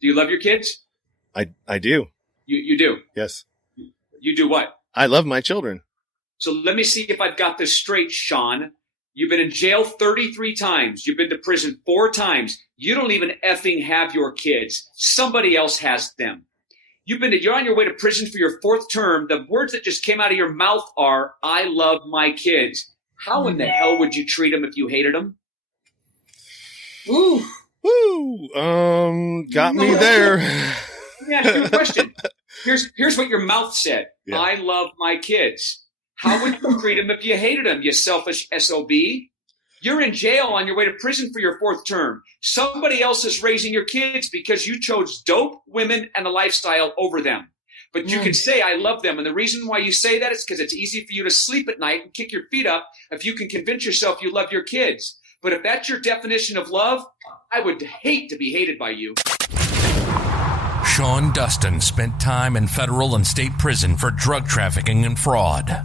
Do you love your kids? I do. You do? Yes. You do what? I love my children. So let me see if I've got this straight, Sean. You've been in jail 33 times. You've been to prison 4 times. You don't even effing have your kids. Somebody else has them. You're on your way to prison for your 4th term. The words that just came out of your mouth are, I love my kids. How in the hell would you treat them if you hated them? Ooh. Woo. Got me there. Let me ask you a question. Here's what your mouth said. Yeah. I love my kids. How would you treat them if you hated them, you selfish SOB? You're in jail on your way to prison for your 4th term. Somebody else is raising your kids because you chose dope, women, and a lifestyle over them. But you can say, I love them. And the reason why you say that is because it's easy for you to sleep at night and kick your feet up if you can convince yourself you love your kids. But if that's your definition of love, I would hate to be hated by you. Sean Dustin spent time in federal and state prison for drug trafficking and fraud.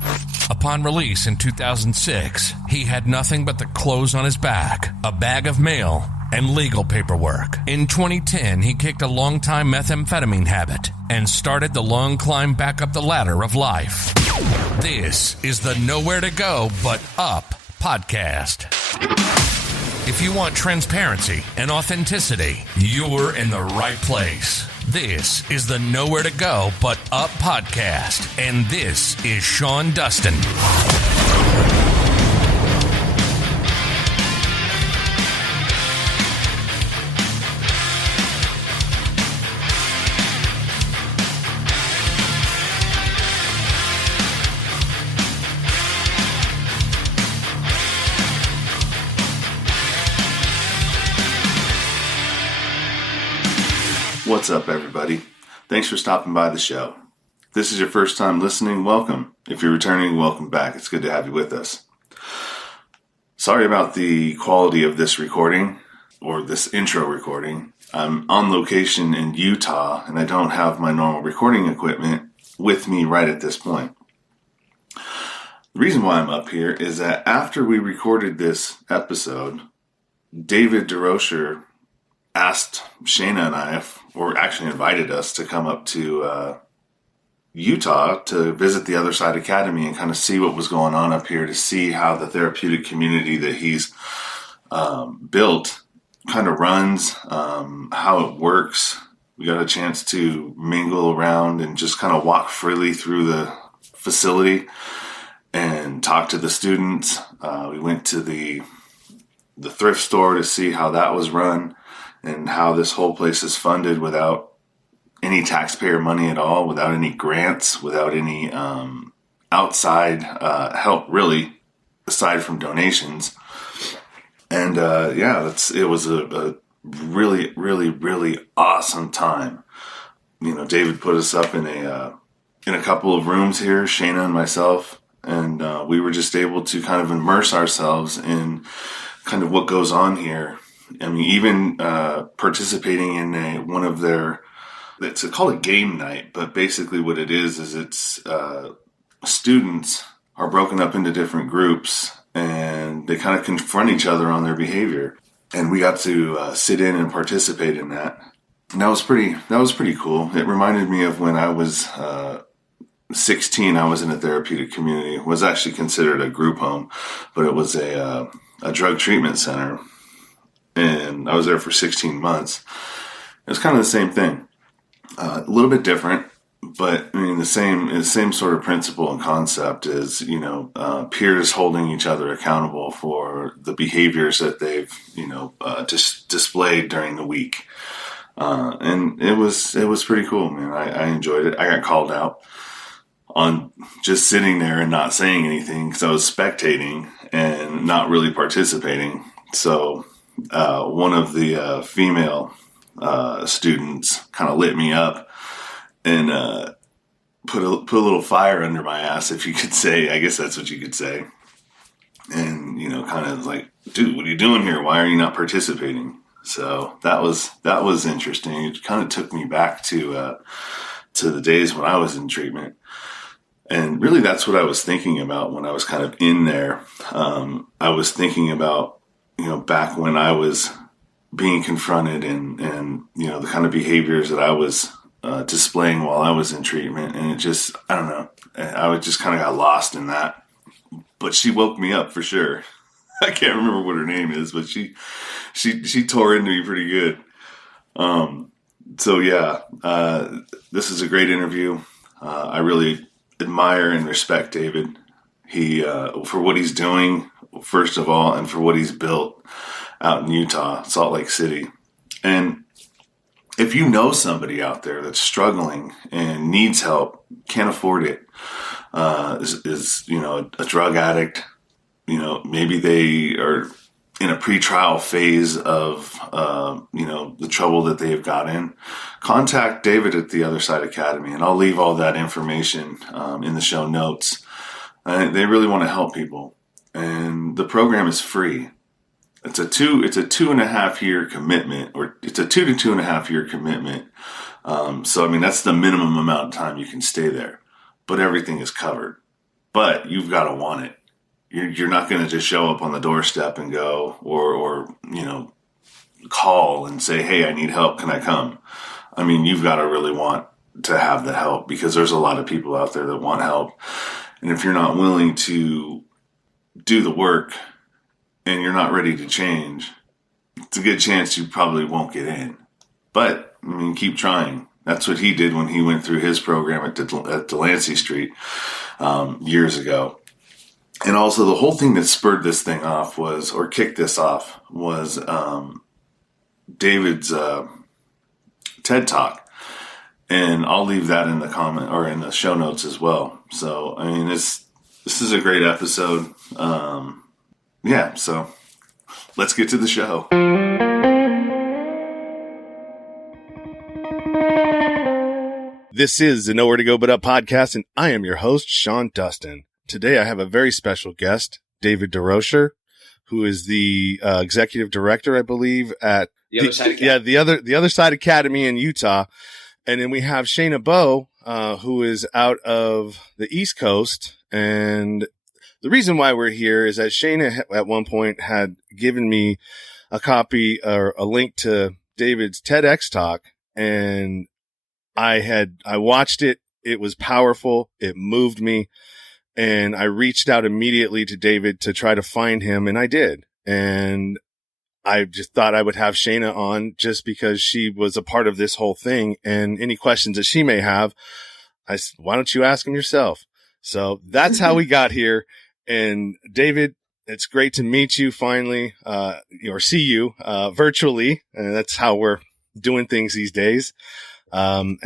Upon release in 2006, he had nothing but the clothes on his back, a bag of mail, and legal paperwork. In 2010, he kicked a long-time methamphetamine habit and started the long climb back up the ladder of life. This is the Nowhere to Go But Up podcast. If you want transparency and authenticity, you're in the right place. This is the Nowhere to Go But Up podcast, and this is Sean Dustin. What's up, everybody? Thanks for stopping by the show. If this is your first time listening, welcome. If you're returning, welcome back. It's good to have you with us. Sorry about the quality of this recording, or this intro recording. I'm on location in Utah, and I don't have my normal recording equipment with me right at this point. The reason why I'm up here is that after we recorded this episode, David Durocher asked Shaina and I, or actually invited us to come up to Utah to visit the Other Side Academy and kind of see what was going on up here, to see how the therapeutic community that he's built kind of runs, how it works. We got a chance to mingle around and just kind of walk freely through the facility and talk to the students. We went to the thrift store to see how that was run, and how this whole place is funded without any taxpayer money at all, without any grants, without any outside help, really, aside from donations. And it was a really, really, really awesome time. You know, David put us up in a couple of rooms here, Shaina and myself, and we were just able to kind of immerse ourselves in kind of what goes on here. I mean, even participating in one of their, it's called a game night, but basically what it is it's students are broken up into different groups, and they kind of confront each other on their behavior. And we got to sit in and participate in that. And that was pretty cool. It reminded me of when I was 16. I was in a therapeutic community. It was actually considered a group home, but it was a drug treatment center. And I was there for 16 months. It was kind of the same thing. A little bit different, but I mean, the same sort of principle and concept is, peers holding each other accountable for the behaviors that they've, displayed during the week. And it was pretty cool, man. I enjoyed it. I got called out on just sitting there and not saying anything because I was spectating and not really participating. So one of the female students kind of lit me up and put a little fire under my ass, if you could say. I guess that's what you could say. And kind of like, dude, what are you doing here? Why are you not participating? So that was interesting. It kind of took me back to the days when I was in treatment. And really, that's what I was thinking about when I was kind of in there. I was thinking about, back when I was being confronted and the kind of behaviors that I was displaying while I was in treatment. And it just, I don't know, I was just kind of got lost in that. But she woke me up for sure. I can't remember what her name is, but she tore into me pretty good. This is a great interview. I really admire and respect David. He for what he's doing, first of all, and for what he's built out in Utah, Salt Lake City. And if you know somebody out there that's struggling and needs help, can't afford it, is a drug addict, maybe they are in a pretrial phase of the trouble that they've got in, contact David at the Other Side Academy, and I'll leave all that information in the show notes. They really want to help people, and the program is free. It's a 2.5 year commitment, or it's a 2 to 2.5 year commitment. So that's the minimum amount of time you can stay there, but everything is covered. But you've got to want it. You're not going to just show up on the doorstep and go, or call and say, "Hey, I need help. Can I come?" You've got to really want to have the help, because there's a lot of people out there that want help. And if you're not willing to do the work and you're not ready to change, it's a good chance you probably won't get in. But keep trying. That's what he did when he went through his program at Delancey Street years ago. And also the whole thing that spurred this thing off kicked this off was David's TED Talk. And I'll leave that in the comment or in the show notes as well. So, this is a great episode. So let's get to the show. This is the Nowhere to Go But Up podcast, and I am your host, Sean Dustin. Today I have a very special guest, David Durocher, who is the executive director, I believe, at the Other Side Academy. the Other Side Academy in Utah. And then we have Shaina Boe, who is out of the East Coast. And the reason why we're here is that Shaina at one point had given me a copy or a link to David's TEDx talk, and I watched it. It was powerful. It moved me. And I reached out immediately to David to try to find him, and I did. And I just thought I would have Shaina on just because she was a part of this whole thing. And any questions that she may have, I said, why don't you ask him yourself? So that's how we got here. And David, it's great to meet you finally, or see you virtually. And that's how we're doing things these days. I'm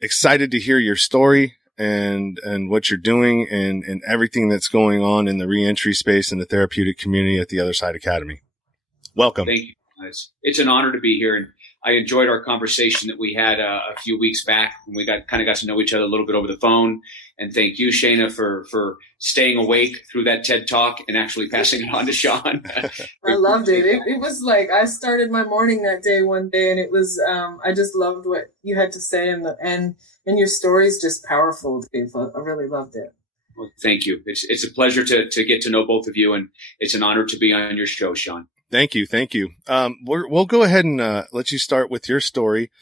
excited to hear your story and what you're doing and everything that's going on in the reentry space and the therapeutic community at the Other Side Academy. Welcome. Thank you. It's an honor to be here, and I enjoyed our conversation that we had a few weeks back when we got to know each other a little bit over the phone. And thank you, Shaina, for staying awake through that TED Talk and actually passing it on to Sean. I loved it. It was like I started my morning that day one day, and it was I just loved what you had to say, and your story's just powerful, Dave. I really loved it. Well, thank you. It's a pleasure to get to know both of you, and it's an honor to be on your show, Sean. Thank you. We'll go ahead and let you start with your story,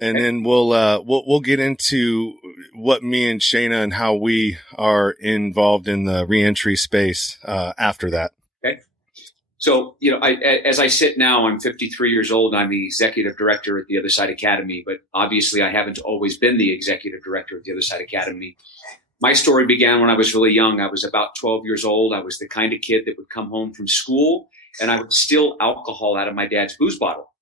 and then we'll get into what me and Shaina and how we are involved in the reentry space after that. Okay. So, as I sit now, I'm 53 years old. I'm the executive director at the Other Side Academy, but obviously I haven't always been the executive director at the Other Side Academy. My story began when I was really young. I was about 12 years old. I was the kind of kid that would come home from school and I would steal alcohol out of my dad's booze bottle.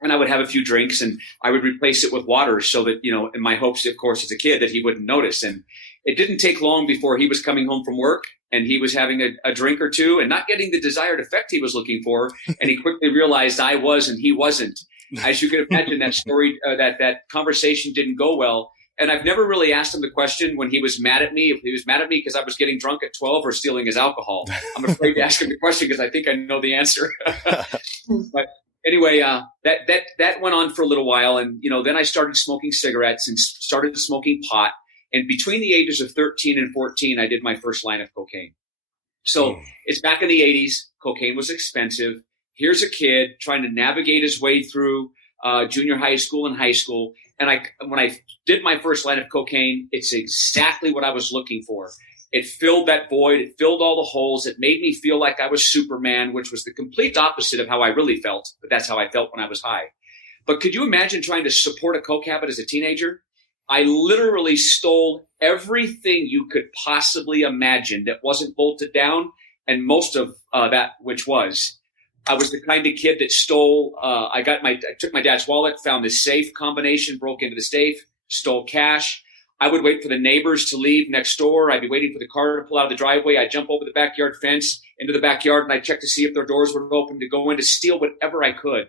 And I would have a few drinks and I would replace it with water so that, in my hopes, of course, as a kid, that he wouldn't notice. And it didn't take long before he was coming home from work and he was having a drink or two and not getting the desired effect he was looking for. And he quickly realized I was and he wasn't. As you can imagine, that story, that conversation didn't go well. And I've never really asked him the question when he was mad at me, if he was mad at me because I was getting drunk at 12 or stealing his alcohol. I'm afraid to ask him the question because I think I know the answer. But anyway, that went on for a little while. And, then I started smoking cigarettes and started smoking pot. And between the ages of 13 and 14, I did my first line of cocaine. So it's back in the 80s. Cocaine was expensive. here's a kid trying to navigate his way through junior high school and high school. And when I did my first line of cocaine, it's exactly what I was looking for. It filled that void. It filled all the holes. It made me feel like I was Superman, which was the complete opposite of how I really felt. But that's how I felt when I was high. But could you imagine trying to support a coke habit as a teenager? I literally stole everything you could possibly imagine that wasn't bolted down, and most of that which was. I was the kind of kid that stole. I took my dad's wallet, found this safe combination, broke into the safe, stole cash. I would wait for the neighbors to leave next door. I'd be waiting for the car to pull out of the driveway. I'd jump over the backyard fence into the backyard, and I'd check to see if their doors were open to go in to steal whatever I could.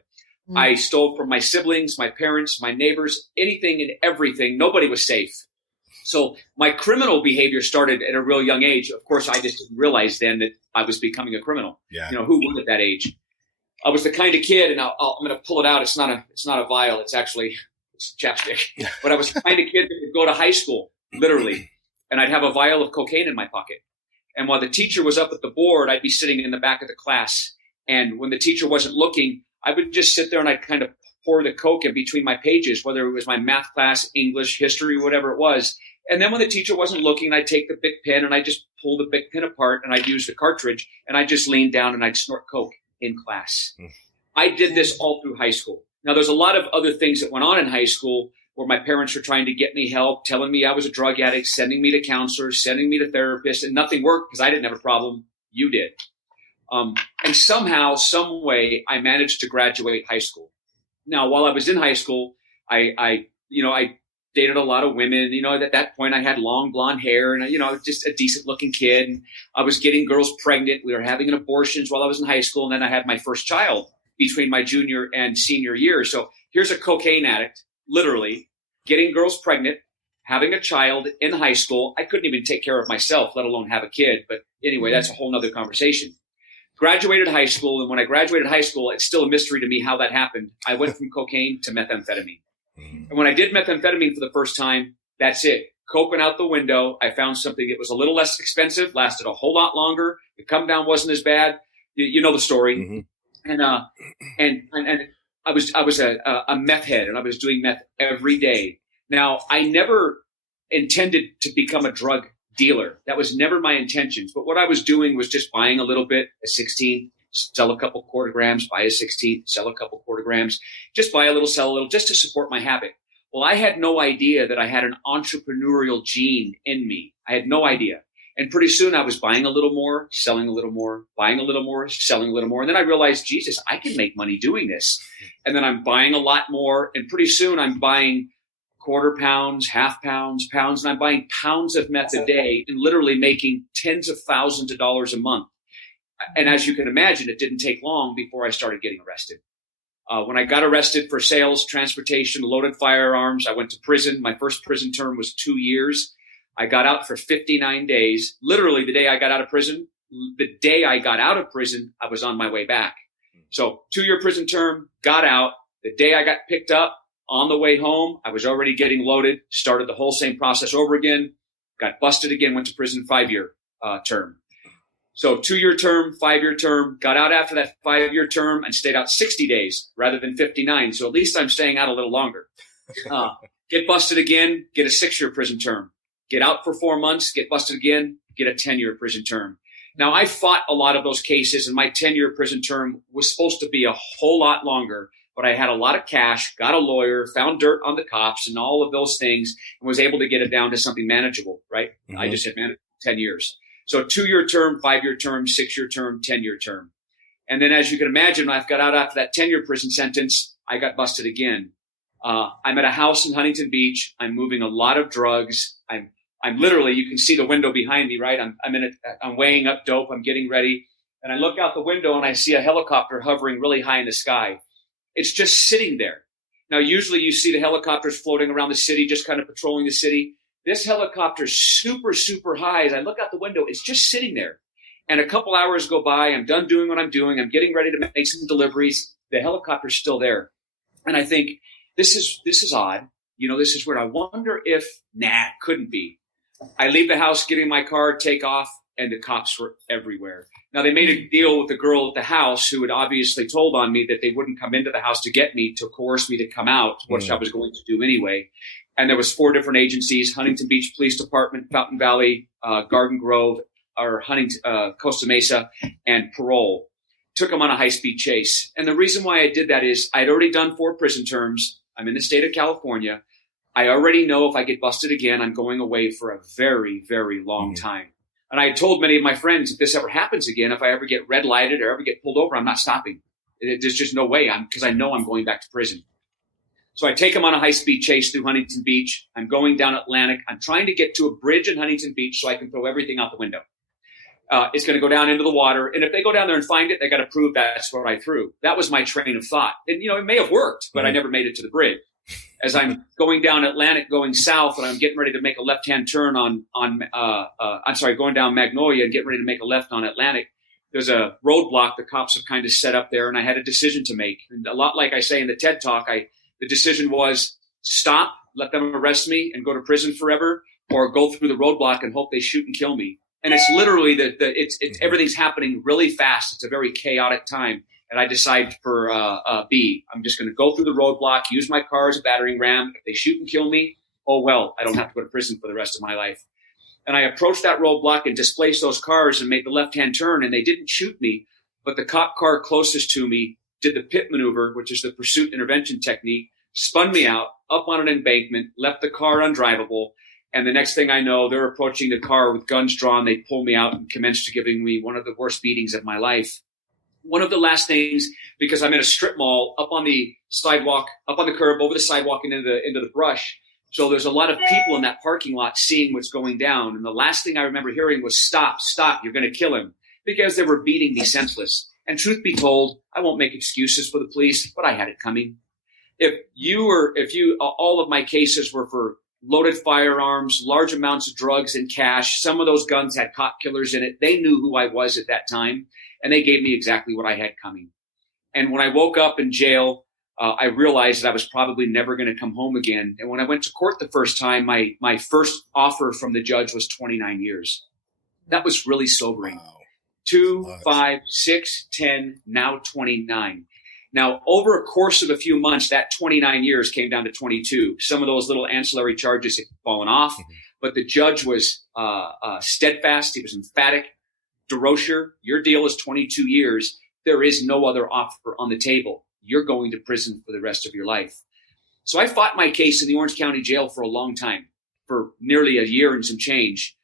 Mm. I stole from my siblings, my parents, my neighbors, anything and everything. Nobody was safe. So my criminal behavior started at a real young age. Of course, I just didn't realize then that I was becoming a criminal. Yeah. Who would at that age? I was the kind of kid, and I'm going to pull it out. It's not a vial. It's chapstick. But I was the kind of kid that would go to high school, literally, and I'd have a vial of cocaine in my pocket. And while the teacher was up at the board, I'd be sitting in the back of the class. And when the teacher wasn't looking, I would just sit there and I'd kind of pour the coke in between my pages, whether it was my math class, English, history, whatever it was. And then when the teacher wasn't looking, I'd take the Bic pen and I'd just pull the Bic pen apart and I'd use the cartridge and I'd just lean down and I'd snort coke in class. I did this all through high school. Now, there's a lot of other things that went on in high school where my parents were trying to get me help, telling me I was a drug addict, sending me to counselors, sending me to therapists, and nothing worked because I didn't have a problem. You did. And somehow, some way, I managed to graduate high school. Now, while I was in high school, I dated a lot of women. At that point, I had long blonde hair and, just a decent looking kid. And I was getting girls pregnant. We were having abortions while I was in high school. And then I had my first child between my junior and senior year. So here's a cocaine addict, literally getting girls pregnant, having a child in high school. I couldn't even take care of myself, let alone have a kid. But anyway, that's a whole nother conversation. Graduated high school. And when I graduated high school, it's still a mystery to me how that happened. I went from cocaine to methamphetamine. And when I did methamphetamine for the first time, that's it. Coke went out the window. I found something that was a little less expensive, lasted a whole lot longer. The come down wasn't as bad. You know the story. Mm-hmm. And I was a meth head, and I was doing meth every day. Now, I never intended to become a drug dealer. That was never my intentions. But what I was doing was just buying a little bit, a 16, sell a couple quarter grams, buy a 16, sell a couple quarter grams, just buy a little, sell a little, just to support my habit. Well, I had no idea that I had an entrepreneurial gene in me. I had no idea. And pretty soon I was buying a little more, selling a little more, buying a little more, selling a little more. And then I realized, Jesus, I can make money doing this. And then I'm buying a lot more. And pretty soon I'm buying quarter pounds, half pounds, pounds, and I'm buying pounds of meth a day and literally making tens of thousands of dollars a month. And as you can imagine, it didn't take long before I started getting arrested. When I got arrested for sales, transportation, loaded firearms, I went to prison. My first prison term was 2 years. I got out for 59 days. Literally the day I got out of prison, I was on my way back. So 2-year prison term, got out. The day I got picked up on the way home, I was already getting loaded, started the whole same process over again, got busted again, went to prison 5-year term. So 2-year term, 5-year term, got out after that 5-year term and stayed out 60 days rather than 59. So at least I'm staying out a little longer. Get busted again, get a 6-year prison term. Get out for 4 months, get busted again, get a 10-year prison term. Now, I fought a lot of those cases, and my 10-year prison term was supposed to be a whole lot longer, but I had a lot of cash, got a lawyer, found dirt on the cops and all of those things, and was able to get it down to something manageable, right? Mm-hmm. I just had managed 10 years. So 2-year term, 5-year term, 6-year term, 10-year term. And then as you can imagine, when I got out after that 10-year prison sentence, I got busted again. I'm at a house in Huntington Beach. I'm moving a lot of drugs. I'm literally, you can see the window behind me, right? I'm weighing up dope. I'm getting ready. And I look out the window and I see a helicopter hovering really high in the sky. It's just sitting there. Now, usually you see the helicopters floating around the city, just kind of patrolling the city. This helicopter's super, super high. As I look out the window, it's just sitting there. And a couple hours go by. I'm done doing what I'm doing. I'm getting ready to make some deliveries. The helicopter's still there. And I think, this is odd. This is weird. I wonder if, couldn't be. I leave the house, get in my car, take off. and the cops were everywhere. Now, they made a deal with the girl at the house who had obviously told on me that they wouldn't come into the house to get me, to coerce me to come out, which I was going to do anyway. And there was 4 different agencies: Huntington Beach Police Department, Fountain Valley, Garden Grove, or Costa Mesa, and parole. Took them on a high-speed chase. And the reason why I did that is I'd already done 4 prison terms. I'm in the state of California. I already know if I get busted again, I'm going away for a very, very long time. And I had told many of my friends, if this ever happens again, if I ever get red lighted or ever get pulled over, I'm not stopping. There's just no way, because I know I'm going back to prison. So I take them on a high-speed chase through Huntington Beach. I'm going down Atlantic. I'm trying to get to a bridge in Huntington Beach so I can throw everything out the window. It's going to go down into the water. And if they go down there and find it, they got to prove that's what I threw. That was my train of thought. And, it may have worked, but I never made it to the bridge. As I'm going down Atlantic, going south, and I'm getting ready to make a left-hand turn going down Magnolia and getting ready to make a left on Atlantic, there's a roadblock the cops have kind of set up there, and I had a decision to make. And a lot like I say in the TED Talk, the decision was stop, let them arrest me and go to prison forever, or go through the roadblock and hope they shoot and kill me. And it's literally everything's happening really fast. It's a very chaotic time. And I decide for B. I'm just going to go through the roadblock, use my car as a battering ram. If they shoot and kill me, oh, well, I don't have to go to prison for the rest of my life. And I approached that roadblock and displaced those cars and made the left-hand turn. And they didn't shoot me, but the cop car closest to me did the pit maneuver, which is the pursuit intervention technique, spun me out, up on an embankment, left the car undrivable. And the next thing I know, they're approaching the car with guns drawn. They pull me out and commenced to giving me one of the worst beatings of my life. One of the last things, because I'm in a strip mall, up on the sidewalk, up on the curb, over the sidewalk and into the brush. So there's a lot of people in that parking lot seeing what's going down. And the last thing I remember hearing was, stop, you're going to kill him, because they were beating me senseless. And truth be told, I won't make excuses for the police, but I had it coming. All of my cases were for loaded firearms, large amounts of drugs and cash. Some of those guns had cop killers in it. They knew who I was at that time, and they gave me exactly what I had coming. And when I woke up in jail, I realized that I was probably never going to come home again. And when I went to court the first time, my first offer from the judge was 29 years. That was really sobering. Wow. 2, 5, 6, 10, now 29. Now, over a course of a few months, that 29 years came down to 22. Some of those little ancillary charges had fallen off, but the judge was steadfast. He was emphatic. Durocher, your deal is 22 years. There is no other offer on the table. You're going to prison for the rest of your life. So I fought my case in the Orange County Jail for a long time, for nearly a year and some change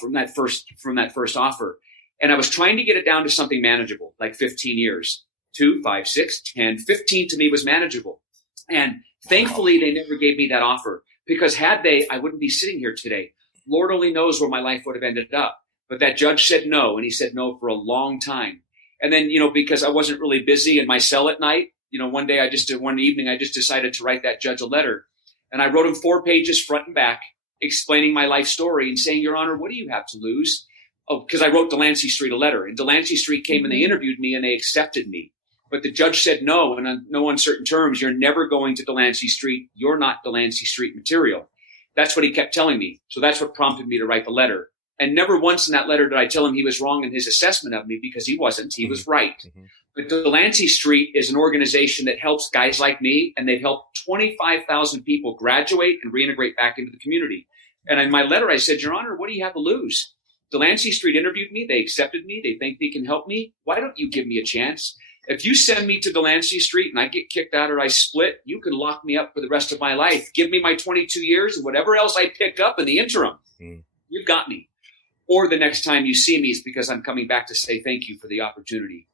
from that first offer. And I was trying to get it down to something manageable, like 15 years. 2, 5, 6, 10, 15 to me was manageable. And thankfully, they never gave me that offer, because had they, I wouldn't be sitting here today. Lord only knows where my life would have ended up. But that judge said no, and he said no for a long time. And then, because I wasn't really busy in my cell at night, one evening, I just decided to write that judge a letter. And I wrote him 4 pages front and back, explaining my life story and saying, Your Honor, what do you have to lose? Oh, because I wrote Delancey Street a letter, and Delancey Street came and they interviewed me and they accepted me. But the judge said no, and on no uncertain terms, you're never going to Delancey Street. You're not Delancey Street material. That's what he kept telling me. So that's what prompted me to write the letter. And never once in that letter did I tell him he was wrong in his assessment of me, because he wasn't. He was right. Mm-hmm. But Delancey Street is an organization that helps guys like me, and they've helped 25,000 people graduate and reintegrate back into the community. And in my letter, I said, Your Honor, what do you have to lose? Delancey Street interviewed me. They accepted me. They think they can help me. Why don't you give me a chance? If you send me to Delancey Street and I get kicked out or I split, you can lock me up for the rest of my life. Give me my 22 years and whatever else I pick up in the interim. You've got me. Or the next time you see me is because I'm coming back to say thank you for the opportunity.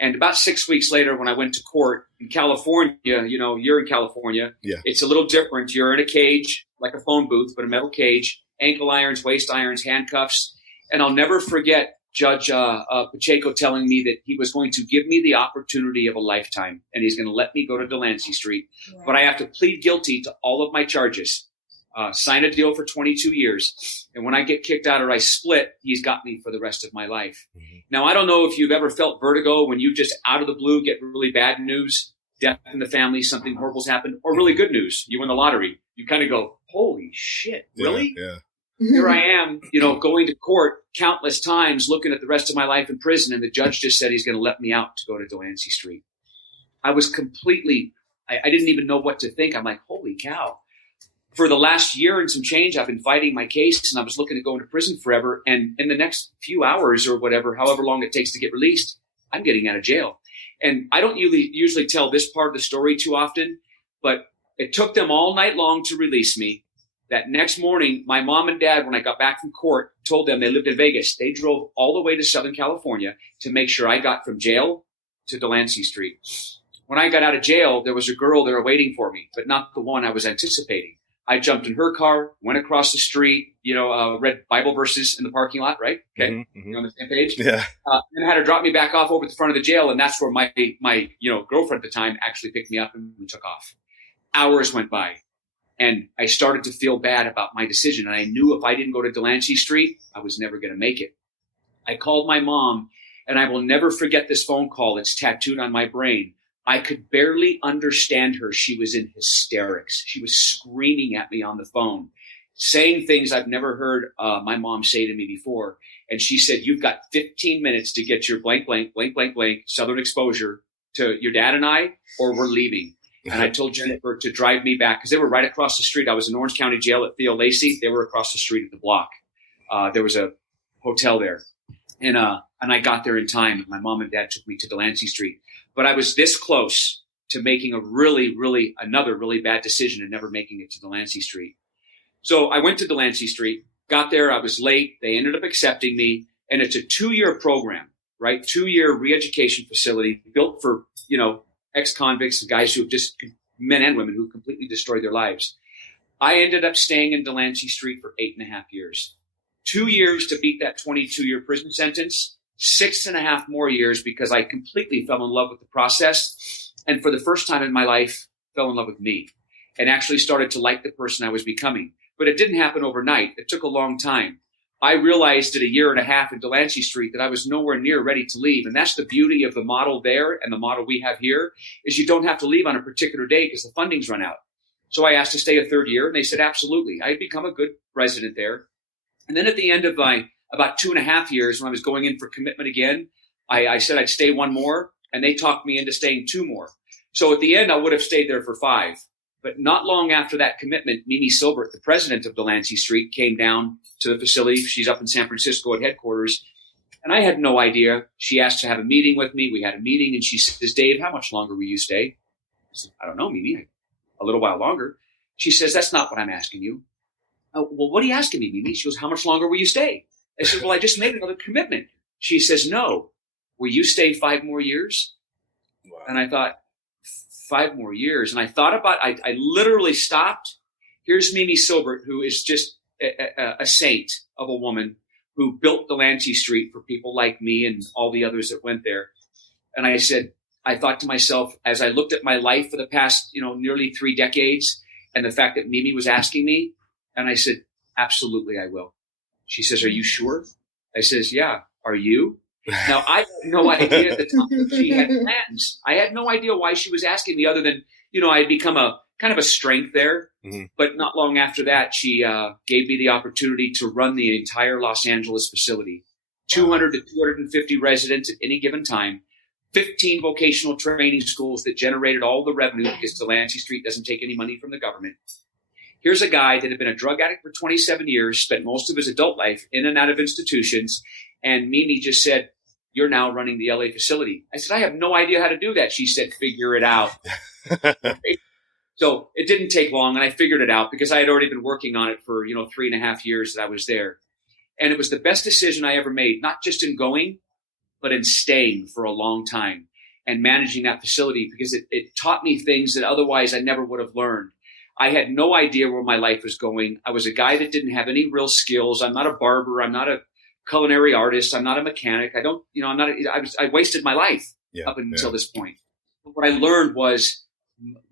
And about 6 weeks later, when I went to court in California, you're in California. Yeah. It's a little different. You're in a cage, like a phone booth, but a metal cage, ankle irons, waist irons, handcuffs. And I'll never forget Judge Pacheco telling me that he was going to give me the opportunity of a lifetime, and he's going to let me go to Delancey Street. Wow. But I have to plead guilty to all of my charges, sign a deal for 22 years. And when I get kicked out or I split, he's got me for the rest of my life. Mm-hmm. Now, I don't know if you've ever felt vertigo when you just out of the blue get really bad news, death in the family, something horrible's happened, or really good news. You win the lottery. You kind of go, holy shit, really? Yeah. here I am, going to court countless times, looking at the rest of my life in prison. And the judge just said he's going to let me out to go to Delancey Street. I was completely, I didn't even know what to think. I'm like, holy cow. For the last year and some change, I've been fighting my case, and I was looking to go into prison forever. And in the next few hours or whatever, however long it takes to get released, I'm getting out of jail. And I don't usually tell this part of the story too often, but it took them all night long to release me. That next morning, my mom and dad, when I got back from court, told them they lived in Vegas. They drove all the way to Southern California to make sure I got from jail to Delancey Street. When I got out of jail, there was a girl there waiting for me, but not the one I was anticipating. I jumped in her car, went across the street, read Bible verses in the parking lot, right? Okay. Mm-hmm. You're on the same page? Yeah. And had her drop me back off over at the front of the jail. And that's where my girlfriend at the time actually picked me up and we took off. Hours went by and I started to feel bad about my decision. And I knew if I didn't go to Delancey Street, I was never going to make it. I called my mom, and I will never forget this phone call. It's tattooed on my brain. I could barely understand her. She was in hysterics. She was screaming at me on the phone, saying things I've never heard my mom say to me before. And she said, you've got 15 minutes to get your blank, blank, blank, blank, blank Southern exposure to your dad and I, or we're leaving. And I told Jennifer to drive me back because they were right across the street. I was in Orange County Jail at Theo Lacey. They were across the street at the block. There was a hotel there. And I got there in time. My mom and dad took me to Delancey Street. But I was this close to making another really bad decision and never making it to Delancey Street. So I went to Delancey Street, got there. I was late. They ended up accepting me. And it's a 2-year program, right? 2-year re-education facility built for, ex-convicts, guys who have just, men and women who have completely destroyed their lives. I ended up staying in Delancey Street for 8.5 years. 2 years to beat that 22-year prison sentence. 6.5 more years because I completely fell in love with the process. And for the first time in my life, fell in love with me and actually started to like the person I was becoming. But it didn't happen overnight. It took a long time. I realized at 1.5 years in Delancey Street that I was nowhere near ready to leave. And that's the beauty of the model there and the model we have here is you don't have to leave on a particular day because the funding's run out. So I asked to stay a 3rd year and they said, absolutely. I had become a good resident there. And then at the end of about 2.5 years, when I was going in for commitment again, I said I'd stay 1 more, and they talked me into staying 2 more. So at the end, I would have stayed there for 5. But not long after that commitment, Mimi Silbert, the president of Delancey Street, came down to the facility. She's up in San Francisco at headquarters, and I had no idea. She asked to have a meeting with me. We had a meeting, and she says, Dave, how much longer will you stay? I said, I don't know, Mimi, a little while longer. She says, that's not what I'm asking you. Oh, well, what are you asking me, Mimi? She goes, how much longer will you stay? I said, well, I just made another commitment. She says, no. Will you stay 5 more years? Wow. And I thought, 5 more years. And I thought about, I literally stopped. Here's Mimi Silbert, who is just a saint of a woman who built Delancey Street for people like me and all the others that went there. And I said, I thought to myself, as I looked at my life for the past, nearly 3 decades, and the fact that Mimi was asking me, and I said, absolutely, I will. She says, are you sure? I says, yeah. Are you? Now, I had no idea at the time she had plans. I had no idea why she was asking me other than, I had become a kind of a strength there. Mm-hmm. But not long after that, she gave me the opportunity to run the entire Los Angeles facility. 200 to 250 residents at any given time. 15 vocational training schools that generated all the revenue because Delancey Street doesn't take any money from the government. Here's a guy that had been a drug addict for 27 years, spent most of his adult life in and out of institutions. And Mimi just said, you're now running the LA facility. I said, I have no idea how to do that. She said, figure it out. So it didn't take long. And I figured it out because I had already been working on it for, 3.5 years that I was there. And it was the best decision I ever made, not just in going, but in staying for a long time and managing that facility because it taught me things that otherwise I never would have learned. I had no idea where my life was going. I was a guy that didn't have any real skills. I'm not a barber. I'm not a culinary artist. I'm not a mechanic. I wasted my life up until this point. What I learned was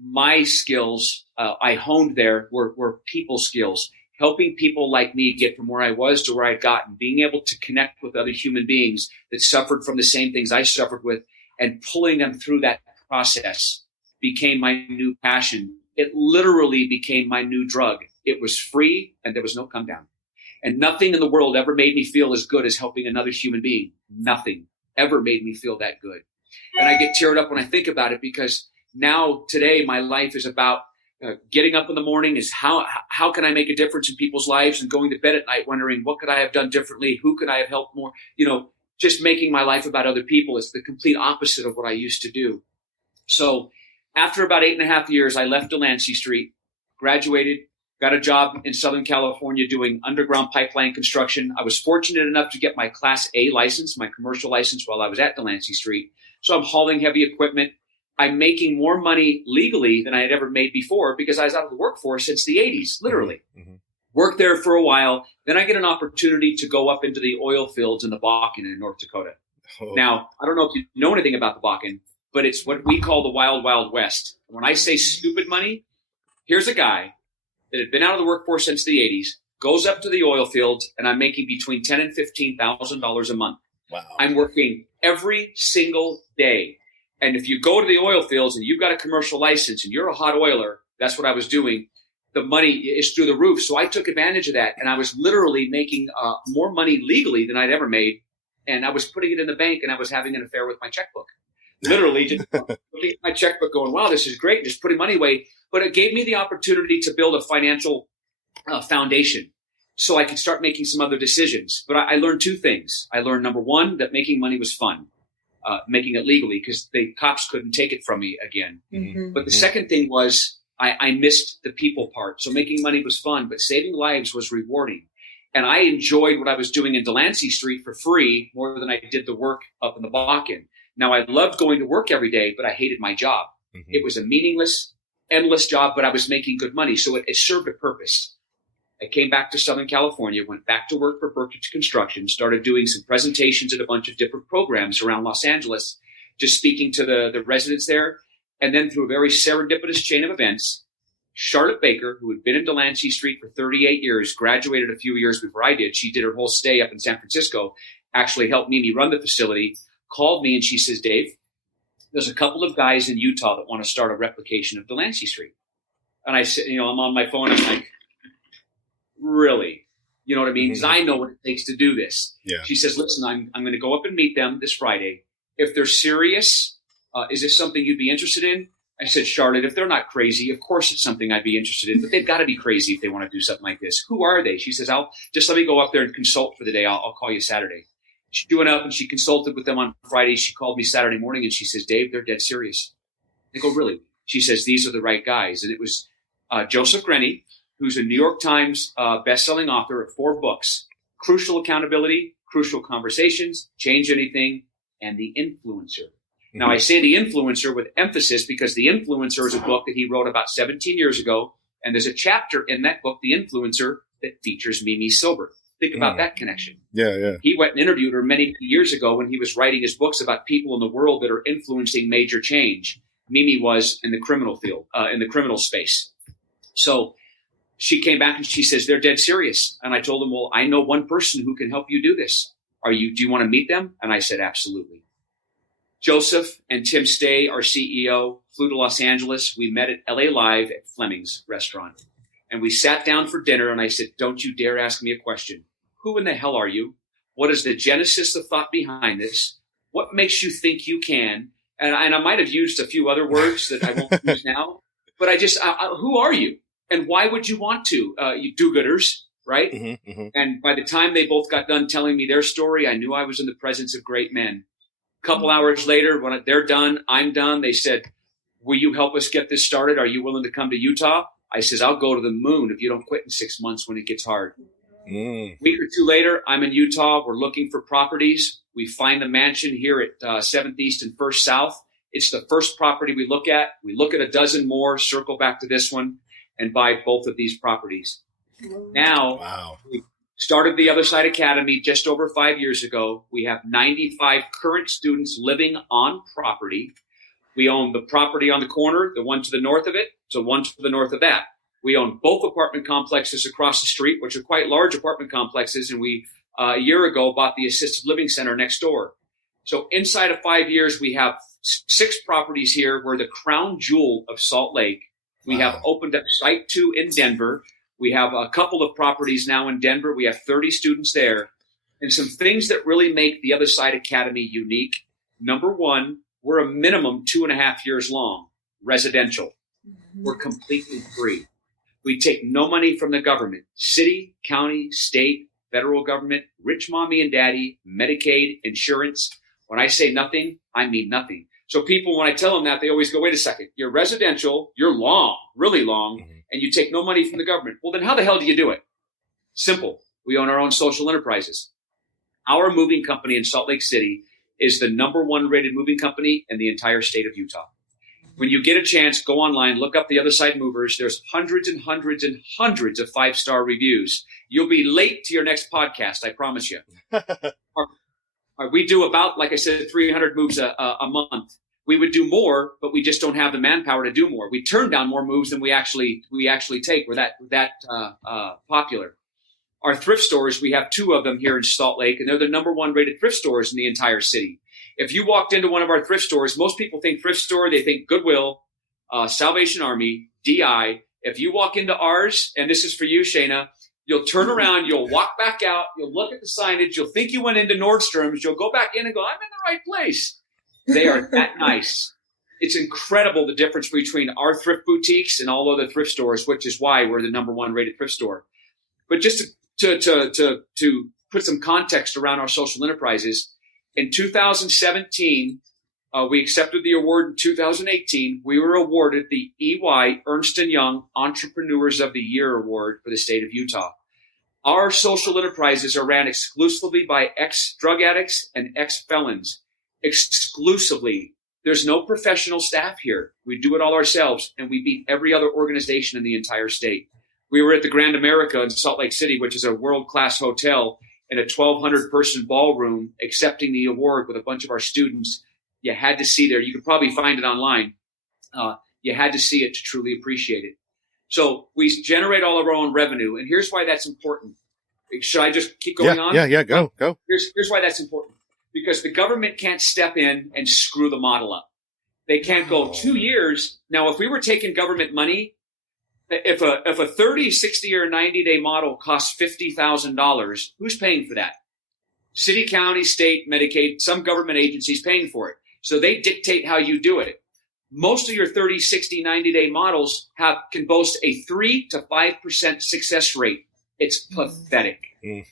my skills I honed there were people skills, helping people like me get from where I was to where I'd gotten, being able to connect with other human beings that suffered from the same things I suffered with and pulling them through that process became my new passion. It literally became my new drug. It was free and there was no come down. And nothing in the world ever made me feel as good as helping another human being. Nothing ever made me feel that good. And I get teared up when I think about it, because now today my life is about getting up in the morning is how can I make a difference in people's lives, and going to bed at night wondering what could I have done differently? Who could I have helped more? Just making my life about other people is the complete opposite of what I used to do. So after about 8.5 years, I left Delancey Street, graduated, got a job in Southern California doing underground pipeline construction. I was fortunate enough to get my Class A license, my commercial license, while I was at Delancey Street. So I'm hauling heavy equipment. I'm making more money legally than I had ever made before, because I was out of the workforce since the 80s, literally. Mm-hmm. Worked there for a while. Then I get an opportunity to go up into the oil fields in the Bakken in North Dakota. Oh. Now, I don't know if you know anything about the Bakken, but it's what we call the Wild, Wild West. When I say stupid money, here's a guy that had been out of the workforce since the 80s, goes up to the oil fields, and I'm making between $10,000 and $15,000 a month. Wow. I'm working every single day. And if you go to the oil fields and you've got a commercial license and you're a hot oiler, that's what I was doing. The money is through the roof. So I took advantage of that. And I was literally making more money legally than I'd ever made. And I was putting it in the bank, and I was having an affair with my checkbook. Literally just looking at my checkbook going, wow, this is great. Just putting money away. But it gave me the opportunity to build a financial foundation so I could start making some other decisions. But I learned two things. I learned, number one, that making money was fun, making it legally, because the cops couldn't take it from me again. Mm-hmm. But the second thing was I missed the people part. So making money was fun, but saving lives was rewarding. And I enjoyed what I was doing in Delancey Street for free more than I did the work up in the Bakken. Now, I loved going to work every day, but I hated my job. Mm-hmm. It was a meaningless, endless job, but I was making good money. So it served a purpose. I came back to Southern California, went back to work for Berkshire Construction, started doing some presentations at a bunch of different programs around Los Angeles, just speaking to the residents there. And then through a very serendipitous chain of events, Charlotte Baker, who had been in Delancey Street for 38 years, graduated a few years before I did. She did her whole stay up in San Francisco, actually helped Mimi run the facility, called me, and she says, Dave, there's a couple of guys in Utah that want to start a replication of Delancey Street. And I said, I'm on my phone. I'm like, really? You know what I mean? Because I know what it takes to do this. Yeah. She says, listen, I'm going to go up and meet them this Friday. If they're serious, is this something you'd be interested in? I said, Charlotte, if they're not crazy, of course it's something I'd be interested in, but they've got to be crazy if they want to do something like this. Who are they? She says, I'll just let me go up there and consult for the day. I'll call you Saturday. She went up and she consulted with them on Friday. She called me Saturday morning and she says, Dave, they're dead serious. I go, really? She says, these are the right guys. And it was Joseph Grenny, who's a New York Times best-selling author of 4 books, Crucial Accountability, Crucial Conversations, Change Anything, and The Influencer. Mm-hmm. Now, I say The Influencer with emphasis because The Influencer is a book that he wrote about 17 years ago, and there's a chapter in that book, The Influencer, that features Mimi Silver. Think about that connection. Yeah. He went and interviewed her many years ago when he was writing his books about people in the world that are influencing major change. Mimi was in the criminal field, in the criminal space. So she came back and she says, they're dead serious. And I told him, well, I know one person who can help you do this. Do you want to meet them? And I said, absolutely. Joseph and Tim Stay, our CEO, flew to Los Angeles. We met at LA Live at Fleming's restaurant. And we sat down for dinner and I said, don't you dare ask me a question. Who in the hell are you? What is the genesis of thought behind this? What makes you think you can? And I might have used a few other words that I won't use now, but who are you? And why would you want to? You do-gooders, right? Mm-hmm, mm-hmm. And by the time they both got done telling me their story, I knew I was in the presence of great men. A couple hours later, when they're done, I'm done. They said, will you help us get this started? Are you willing to come to Utah? I says, I'll go to the moon if you don't quit in 6 months when it gets hard. A week or two later, I'm in Utah. We're looking for properties. We find the mansion here at 7th East and 1st South. It's the first property we look at. We look at a dozen more, circle back to this one, and buy both of these properties. Now, we started the Other Side Academy just over 5 years ago. We have 95 current students living on property. We own the property on the corner, the one to the north of it, so one to the north of that. We own both apartment complexes across the street, which are quite large apartment complexes, and we, a year ago, bought the assisted living center next door. So inside of 5 years, we have 6 properties here. We're the crown jewel of Salt Lake. We have opened up Site 2 in Denver. We have a couple of properties now in Denver. We have 30 students there. And some things that really make the Other Side Academy unique. Number one, we're a minimum 2.5 years long, residential. We're completely free. We take no money from the government, city, county, state, federal government, rich mommy and daddy, Medicaid, insurance. When I say nothing, I mean nothing. So people, when I tell them that, they always go, wait a second, you're residential, you're long, really long, and you take no money from the government. Well, then how the hell do you do it? Simple. We own our own social enterprises. Our moving company in Salt Lake City is the #1 rated moving company in the entire state of Utah. When you get a chance, go online, look up the Other Side Movers. There's hundreds and hundreds and hundreds of 5-star reviews. You'll be late to your next podcast, I promise you. We do about, like I said, 300 moves a month. We would do more, but we just don't have the manpower to do more. We turn down more moves than we actually take. We're that popular. Our thrift stores, we have 2 of them here in Salt Lake, and they're the #1 rated thrift stores in the entire city. If you walked into one of our thrift stores, most people think thrift store, they think Goodwill, Salvation Army, DI. If you walk into ours, and this is for you, Shaina, you'll turn around, you'll walk back out, you'll look at the signage, you'll think you went into Nordstrom's, you'll go back in and go, I'm in the right place. They are that nice. It's incredible the difference between our thrift boutiques and all other thrift stores, which is why we're the #1 rated thrift store. But just to put some context around our social enterprises, in 2017, we accepted the award. In 2018, we were awarded the EY Ernst & Young Entrepreneurs of the Year Award for the state of Utah. Our social enterprises are ran exclusively by ex-drug addicts and ex-felons. Exclusively. There's no professional staff here. We do it all ourselves, and we beat every other organization in the entire state. We were at the Grand America in Salt Lake City, which is a world-class hotel, in a 1,200-person ballroom, accepting the award with a bunch of our students. You had to see there. You could probably find it online. You had to see it to truly appreciate it. So we generate all of our own revenue, and here's why that's important. Should I just keep going on? Yeah, go. Here's why that's important. Because the government can't step in and screw the model up. They can't go 2 years. Now, if we were taking government money, if a 30, 60, or 90-day model costs $50,000, who's paying for that? City, county, state, Medicaid, some government agencies paying for it. So they dictate how you do it. Most of your 30, 60, 90-day models can boast a 3 to 5% success rate. It's pathetic,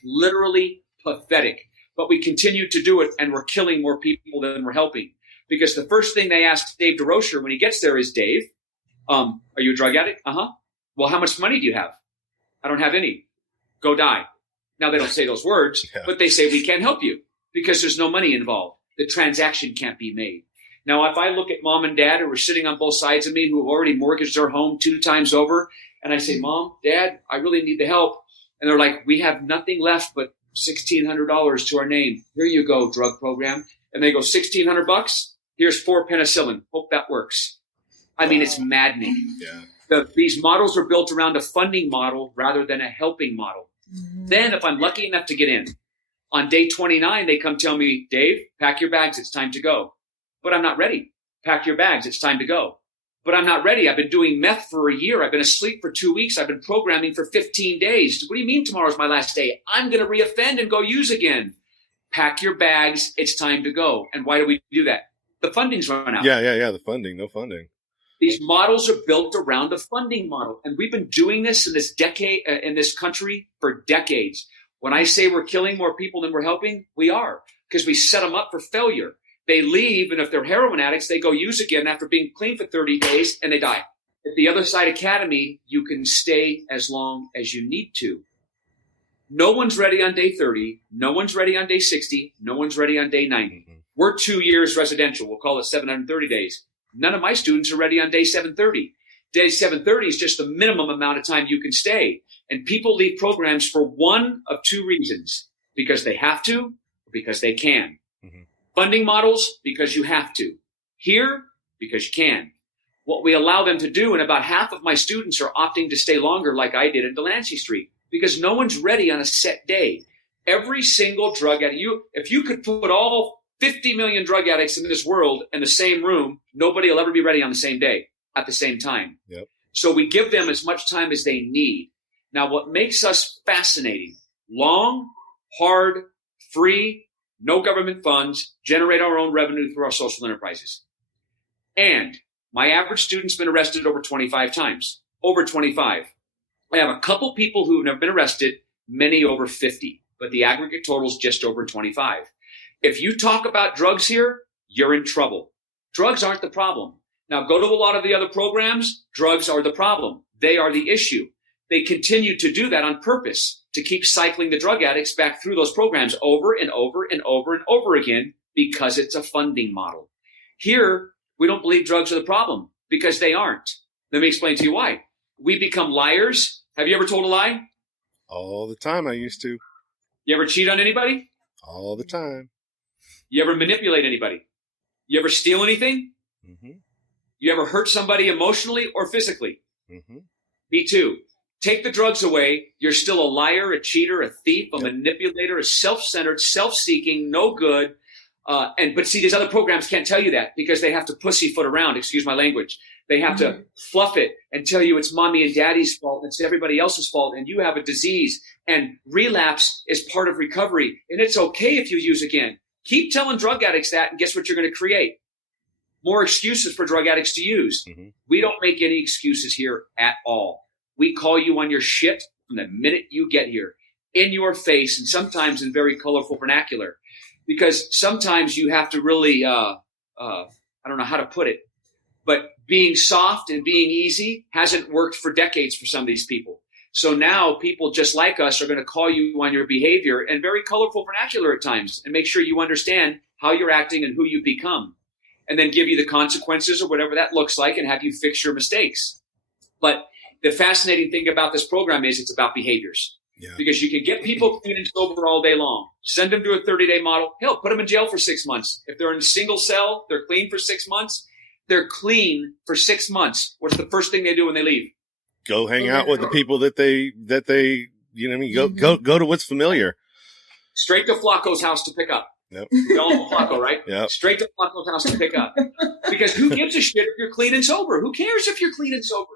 literally pathetic. But we continue to do it, and we're killing more people than we're helping. Because the first thing they ask Dave Durocher when he gets there is, Dave, are you a drug addict? Uh-huh. Well, how much money do you have? I don't have any. Go die. Now, they don't say those words, but they say we can't help you because there's no money involved. The transaction can't be made. Now, if I look at mom and dad who are sitting on both sides of me who have already mortgaged their home 2 times over, and I say, Mom, Dad, I really need the help. And they're like, we have nothing left but $1,600 to our name. Here you go, drug program. And they go, $1,600? Here's 4 penicillin. Hope that works. I mean, it's maddening. Yeah. These models are built around a funding model rather than a helping model. Then if I'm lucky enough to get in, on day 29, they come tell me, Dave, pack your bags. It's time to go. But I'm not ready. Pack your bags. It's time to go. But I'm not ready. I've been doing meth for a year. I've been asleep for 2 weeks. I've been programming for 15 days. What do you mean tomorrow's my last day? I'm going to reoffend and go use again. Pack your bags. It's time to go. And why do we do that? The funding's run out. Yeah. The funding, no funding. These models are built around a funding model. And we've been doing this in this decade, in this country for decades. When I say we're killing more people than we're helping, we are, because we set them up for failure. They leave, and if they're heroin addicts, they go use again after being clean for 30 days, and they die. At the Other Side Academy, you can stay as long as you need to. No one's ready on day 30. No one's ready on day 60. No one's ready on day 90. We're 2 years residential. We'll call it 730 days. None of my students are ready on day 730. Day 730 is just the minimum amount of time you can stay. And people leave programs for one of 2 reasons: because they have to, or because they can. Funding models, because you have to. Here, because you can. What we allow them to do, and about half of my students are opting to stay longer like I did in Delancey Street, because no one's ready on a set day. Every single drug addict, if you could put all 50 million drug addicts in this world in the same room, nobody will ever be ready on the same day at the same time. Yep. So we give them as much time as they need. Now, what makes us fascinating, long, hard, free, no government funds, generate our own revenue through our social enterprises. And my average student's been arrested over 25 times, over 25. I have a couple people who have never been arrested, many over 50, but the aggregate total is just over 25. If you talk about drugs here, you're in trouble. Drugs aren't the problem. Now go to a lot of the other programs. Drugs are the problem. They are the issue. They continue to do that on purpose to keep cycling the drug addicts back through those programs over and over and over and over again because it's a funding model. Here, we don't believe drugs are the problem because they aren't. Let me explain to you why. We become liars. Have you ever told a lie? All the time I used to. You ever cheat on anybody? All the time. You ever manipulate anybody? You ever steal anything? Mm-hmm. You ever hurt somebody emotionally or physically? Mm-hmm. Me too. Take the drugs away. You're still a liar, a cheater, a thief, a manipulator, a self-centered, self-seeking, no good. But see, these other programs can't tell you that because they have to pussyfoot around, excuse my language. They have to fluff it and tell you it's mommy and daddy's fault and it's everybody else's fault and you have a disease. And relapse is part of recovery. And it's okay if you use again. Keep telling drug addicts that, and guess what you're going to create? More excuses for drug addicts to use. Mm-hmm. We don't make any excuses here at all. We call you on your shit from the minute you get here, in your face, and sometimes in very colorful vernacular. Because sometimes you have to really, I don't know how to put it, but being soft and being easy hasn't worked for decades for some of these people. So now people just like us are going to call you on your behavior and very colorful vernacular at times and make sure you understand how you're acting and who you become. And then give you the consequences or whatever that looks like and have you fix your mistakes. But the fascinating thing about this program is it's about behaviors. Yeah. Because you can get people clean and sober all day long. Send them to a 30-day model. Hell, put them in jail for 6 months. If they're in a single cell, they're clean for 6 months. They're clean for 6 months. What's the first thing they do when they leave? Go hang out with the people that they, you know what I mean? Go to what's familiar. Straight to Flacco's house to pick up. Yep. You all know Flacco, right? Yep. Straight to Flacco's house to pick up. Because who gives a shit if you're clean and sober? Who cares if you're clean and sober?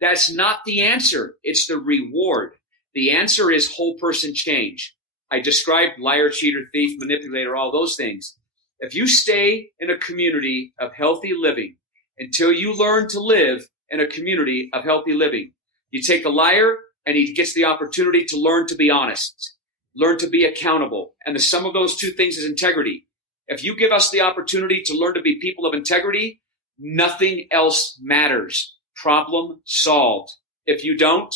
That's not the answer. It's the reward. The answer is whole person change. I described liar, cheater, thief, manipulator, all those things. If you stay in a community of healthy living until you learn to live in a community of healthy living, you take a liar and he gets the opportunity to learn to be honest, learn to be accountable. And the sum of those two things is integrity. If you give us the opportunity to learn to be people of integrity, nothing else matters. Problem solved. If you don't,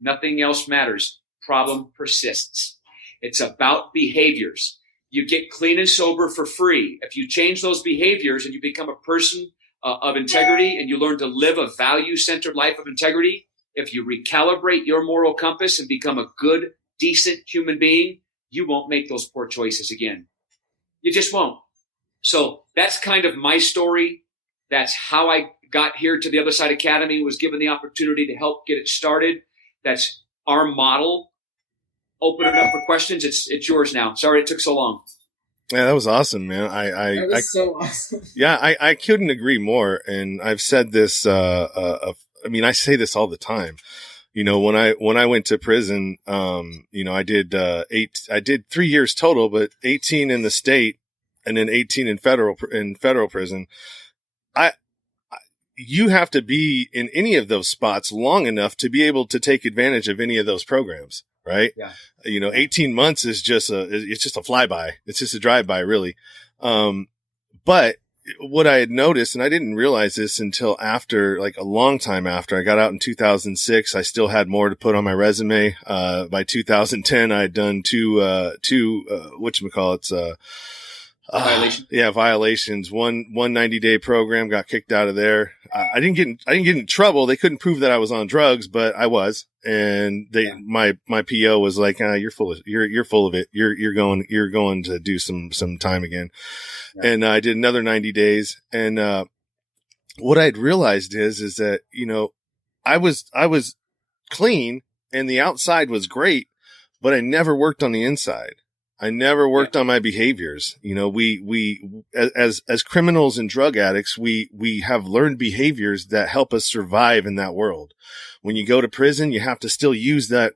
nothing else matters. Problem persists. It's about behaviors. You get clean and sober for free. If you change those behaviors and you become a person of integrity and you learn to live a value-centered life of integrity, if you recalibrate your moral compass and become a good, decent human being, you won't make those poor choices again. You just won't. So that's kind of my story. That's how I got here to the Other Side Academy, was given the opportunity to help get it started. That's our model. Open it up for questions. It's yours now. Sorry it took so long. Yeah, that was awesome, man. That was so awesome. Yeah, I couldn't agree more. And I've said this, I say this all the time. You know, when I went to prison, I did 3 years total, but 18 in the state and then 18 in federal prison. You have to be in any of those spots long enough to be able to take advantage of any of those programs, right? Yeah. 18 months is just it's just a flyby. It's just a drive-by, really. But what I had noticed, and I didn't realize this until after, like a long time after I got out in 2006, I still had more to put on my resume. By 2010, I had done two whatchamacallits, violations. Violations. One 90-day program, got kicked out of there. I didn't get in trouble. They couldn't prove that I was on drugs, but I was. And my PO was like, you're full of it. You're going to do some time again. Yeah. And I did another 90 days. And, what I'd realized is that, I was clean and the outside was great, but I never worked on the inside. I never worked on my behaviors. You know, we as criminals and drug addicts, we have learned behaviors that help us survive in that world. When you go to prison, you have to still use that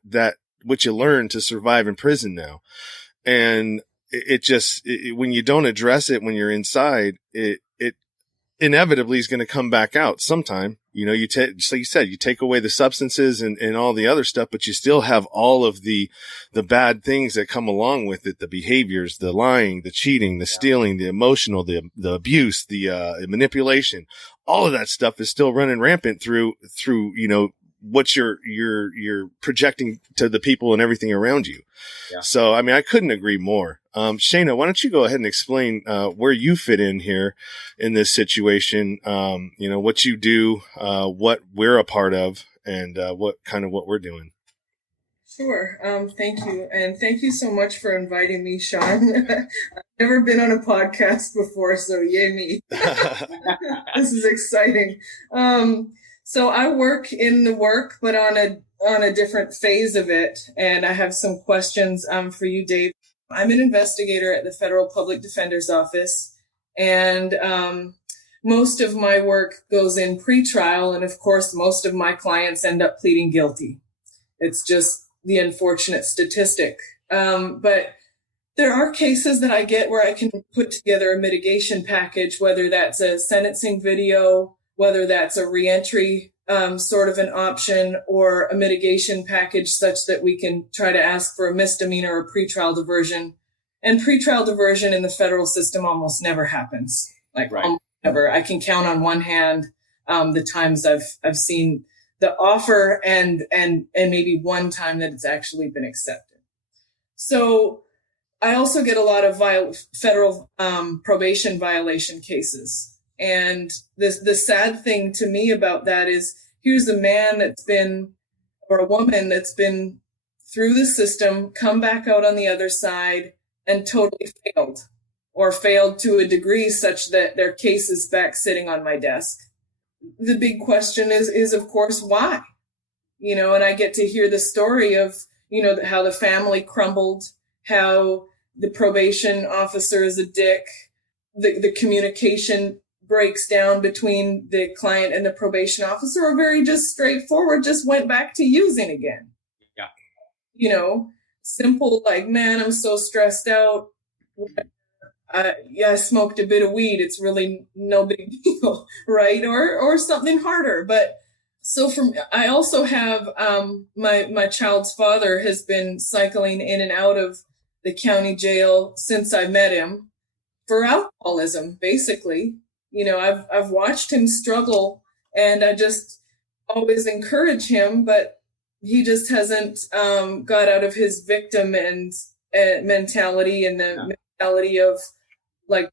what you learned to survive in prison now. And when you don't address it when you're inside, it inevitably is going to come back out sometime. You know, so you said, you take away the substances and all the other stuff, but you still have all of the bad things that come along with it, the behaviors, the lying, the cheating, the stealing, the emotional, the abuse, the manipulation. All of that stuff is still running rampant through, you know, what you're projecting to the people and everything around you. Yeah. So, I mean, I couldn't agree more. Shaina, why don't you go ahead and explain, where you fit in here in this situation? You know, what you do, what we're a part of, and, what we're doing. Sure. Thank you. And thank you so much for inviting me, Sean. I've never been on a podcast before, so yay me. This is exciting. So I work in the work, but on a different phase of it. And I have some questions for you, Dave. I'm an investigator at the Federal Public Defender's Office, and most of my work goes in pretrial. And of course, most of my clients end up pleading guilty. It's just the unfortunate statistic. But there are cases that I get where I can put together a mitigation package, whether that's a sentencing video, whether that's a reentry sort of an option, or a mitigation package such that we can try to ask for a misdemeanor or pretrial diversion. And pretrial diversion in the federal system almost never happens. Almost never. I can count on one hand the times I've seen the offer and maybe one time that it's actually been accepted. So I also get a lot of federal probation violation cases. And the sad thing to me about that is, here's a man or a woman that's been through the system, come back out on the other side and totally failed to a degree such that their case is back sitting on my desk. The big question is of course, why? You know, and I get to hear the story of, you know, how the family crumbled, how the probation officer is a dick, the communication breaks down between the client and the probation officer, or very just straightforward, just went back to using again. Yeah. You know, simple, like, man, I'm so stressed out. I smoked a bit of weed. It's really no big deal, right? Or something harder. But so I also have, my child's father has been cycling in and out of the county jail since I met him for alcoholism, basically. You know, I've watched him struggle, and I just always encourage him, but he just hasn't got out of his victim and mentality, and the mentality of like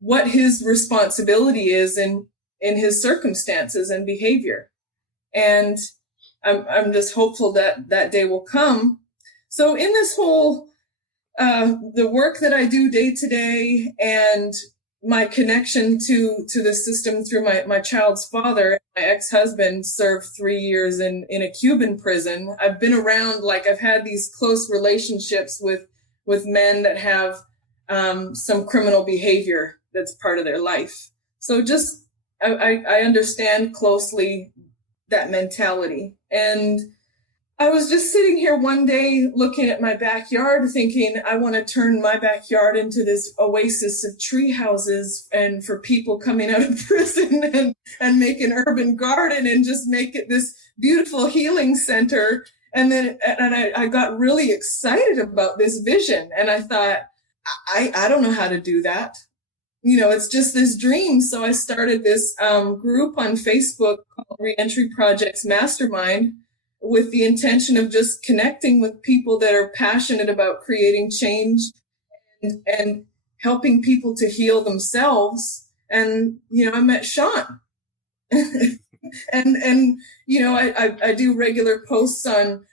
what his responsibility is in his circumstances and behavior. And I'm just hopeful that day will come. So in this whole the work that I do day to day, and my connection to the system through my child's father, my ex-husband served 3 years in a Cuban prison. I've been around, like, I've had these close relationships with men that have some criminal behavior that's part of their life. So just, I understand closely that mentality. And I was just sitting here one day looking at my backyard thinking, I want to turn my backyard into this oasis of tree houses, and for people coming out of prison, and make an urban garden and just make it this beautiful healing center. And then I got really excited about this vision. And I thought, I don't know how to do that. You know, it's just this dream. So I started this group on Facebook called Reentry Projects Mastermind, with the intention of just connecting with people that are passionate about creating change and helping people to heal themselves. And, you know, I met Sean and, you know, I do regular posts on,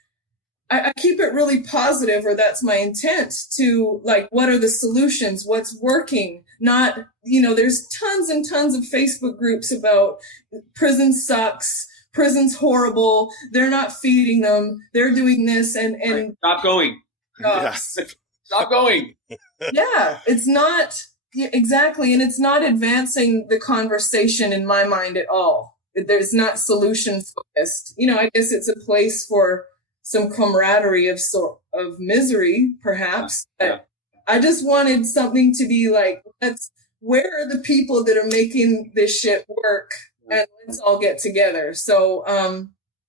I keep it really positive, or that's my intent, to like, what are the solutions? What's working? Not, you know, there's tons and tons of Facebook groups about prison sucks, prison's horrible, they're not feeding them, they're doing this, and right. Stop going. Yeah. Stop going. Yeah, it's not exactly. And it's not advancing the conversation in my mind at all. There's not solution focused. I guess it's a place for some camaraderie of misery, perhaps. But I just wanted something to be like, where are the people that are making this shit work? And let's all get together. So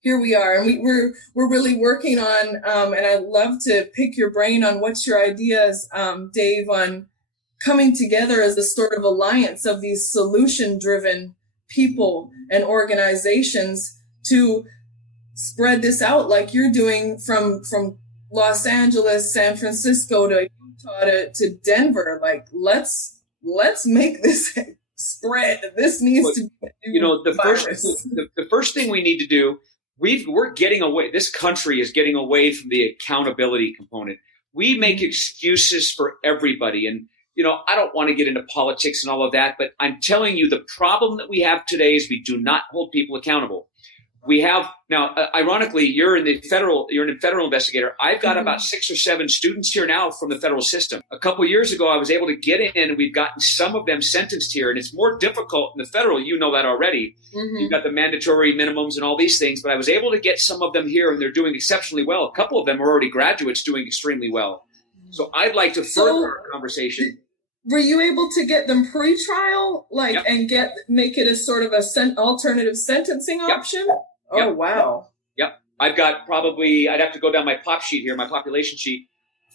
here we are, and we're really working on. And I'd love to pick your brain on what's your ideas, Dave, on coming together as a sort of alliance of these solution-driven people and organizations to spread this out like you're doing from Los Angeles, San Francisco to Utah to Denver. Like, let's make this spread. This needs to be the first thing we need to do, we're getting away. This country is getting away from the accountability component. We make excuses for everybody. And, I don't want to get into politics and all of that, but I'm telling you, the problem that we have today is we do not hold people accountable. We have now, ironically, you're an federal investigator. I've got about 6 or 7 students here now from the federal system. A couple of years ago, I was able to get in, and we've gotten some of them sentenced here. And it's more difficult in the federal. You know that already. You've got the mandatory minimums and all these things. But I was able to get some of them here, and they're doing exceptionally well. A couple of them are already graduates doing extremely well. So I'd like to further our conversation. Were you able to get them pre-trial, and make it a sort of alternative sentencing option? Oh, wow. Yep. I've got I'd have to go down my my population sheet,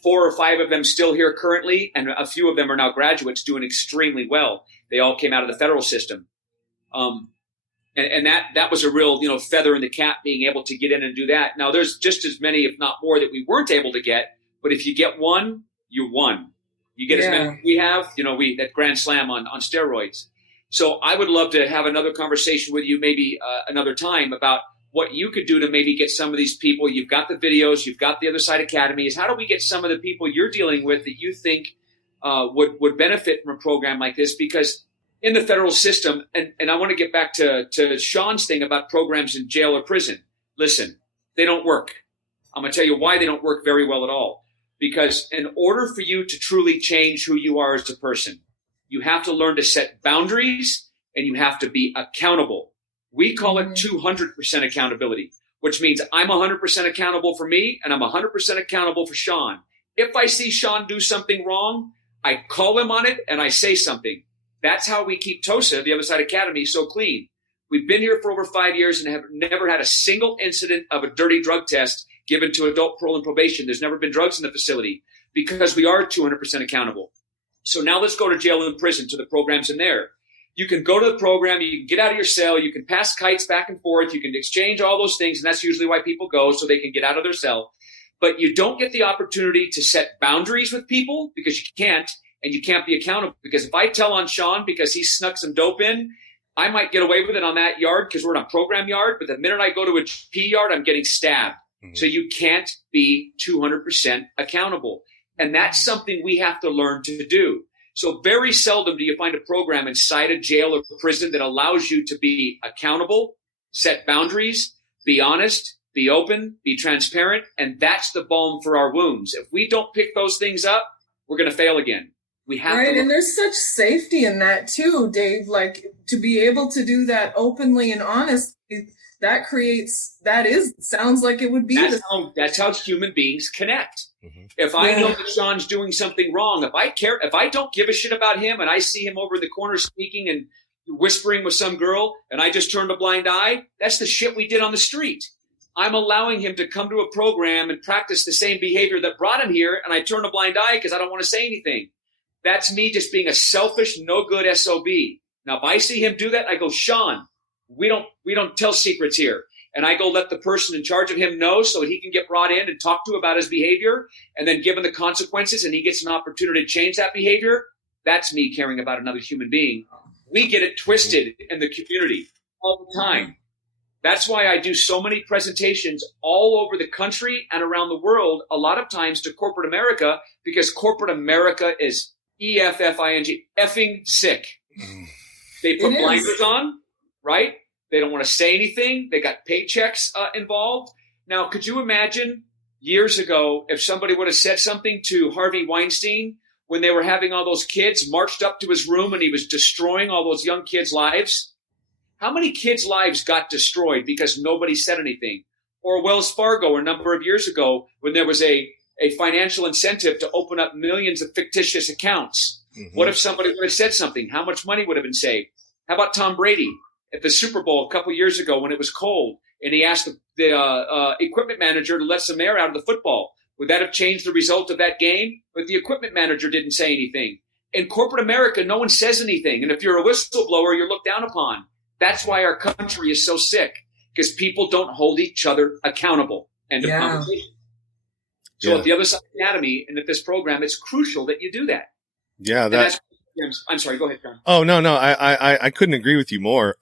4 or 5 of them still here currently, and a few of them are now graduates doing extremely well. They all came out of the federal system. And that was a real, feather in the cap, being able to get in and do that. Now, there's just as many, if not more, that we weren't able to get. But if you get one, you won. You get as many as we have, that grand slam on steroids. So I would love to have another conversation with you, maybe another time, about what you could do to maybe get some of these people. You've got the videos, you've got the Other Side Academy. Is how do we get some of the people you're dealing with that you think would benefit from a program like this? Because in the federal system, and I want to get back to Sean's thing about programs in jail or prison. Listen, they don't work. I'm going to tell you why they don't work very well at all. Because in order for you to truly change who you are as a person, you have to learn to set boundaries, and you have to be accountable. We call it 200% accountability, which means I'm 100% accountable for me, and I'm 100% accountable for Sean. If I see Sean do something wrong, I call him on it and I say something. That's how we keep TOSA, the Other Side Academy, so clean. We've been here for over 5 years and have never had a single incident of a dirty drug test given to adult parole and probation. There's never been drugs in the facility because we are 200% accountable. So now let's go to jail and prison, to the programs in there. You can go to the program, you can get out of your cell, you can pass kites back and forth, you can exchange all those things, and that's usually why people go, so they can get out of their cell. But you don't get the opportunity to set boundaries with people because you can't, and you can't be accountable. Because if I tell on Sean because he snuck some dope in, I might get away with it on that yard because we're in a program yard, but the minute I go to a P yard, I'm getting stabbed. So you can't be 200% accountable. And that's something we have to learn to do. So very seldom do you find a program inside a jail or prison that allows you to be accountable, set boundaries, be honest, be open, be transparent. And that's the balm for our wounds. If we don't pick those things up, we're going to fail again. We have to. And there's such safety in that too, Dave, like to be able to do that openly and honestly. Sounds like it would be. That's how human beings connect. If I know that Sean's doing something wrong, if I don't give a shit about him and I see him over in the corner speaking and whispering with some girl and I just turned a blind eye, that's the shit we did on the street. I'm allowing him to come to a program and practice the same behavior that brought him here, and I turn a blind eye because I don't want to say anything. That's me just being a selfish, no good SOB. Now, if I see him do that, I go, Sean, we don't tell secrets here. And I go let the person in charge of him know so he can get brought in and talk to about his behavior, and then given the consequences and he gets an opportunity to change that behavior. That's me caring about another human being. We get it twisted in the community all the time. That's why I do so many presentations all over the country and around the world, a lot of times to corporate America, because corporate America is EFFING, effing sick. They put blinders on, right? They don't want to say anything. They got paychecks involved. Now, could you imagine years ago, if somebody would have said something to Harvey Weinstein when they were having all those kids, marched up to his room and he was destroying all those young kids' lives, how many kids' lives got destroyed because nobody said anything? Or Wells Fargo a number of years ago when there was a financial incentive to open up millions of fictitious accounts. Mm-hmm. What if somebody would have said something? How much money would have been saved? How about Tom Brady at the Super Bowl a couple years ago when it was cold and he asked the equipment manager to let some air out of the football? Would that have changed the result of that game? But the equipment manager didn't say anything. In corporate America, no one says anything. And if you're a whistleblower, you're looked down upon. That's why our country is so sick, because people don't hold each other accountable. End of conversation. So at the other side of the anatomy and at this program, it's crucial that you do that. Yeah, I'm sorry. Go ahead, John. Oh, no. I couldn't agree with you more.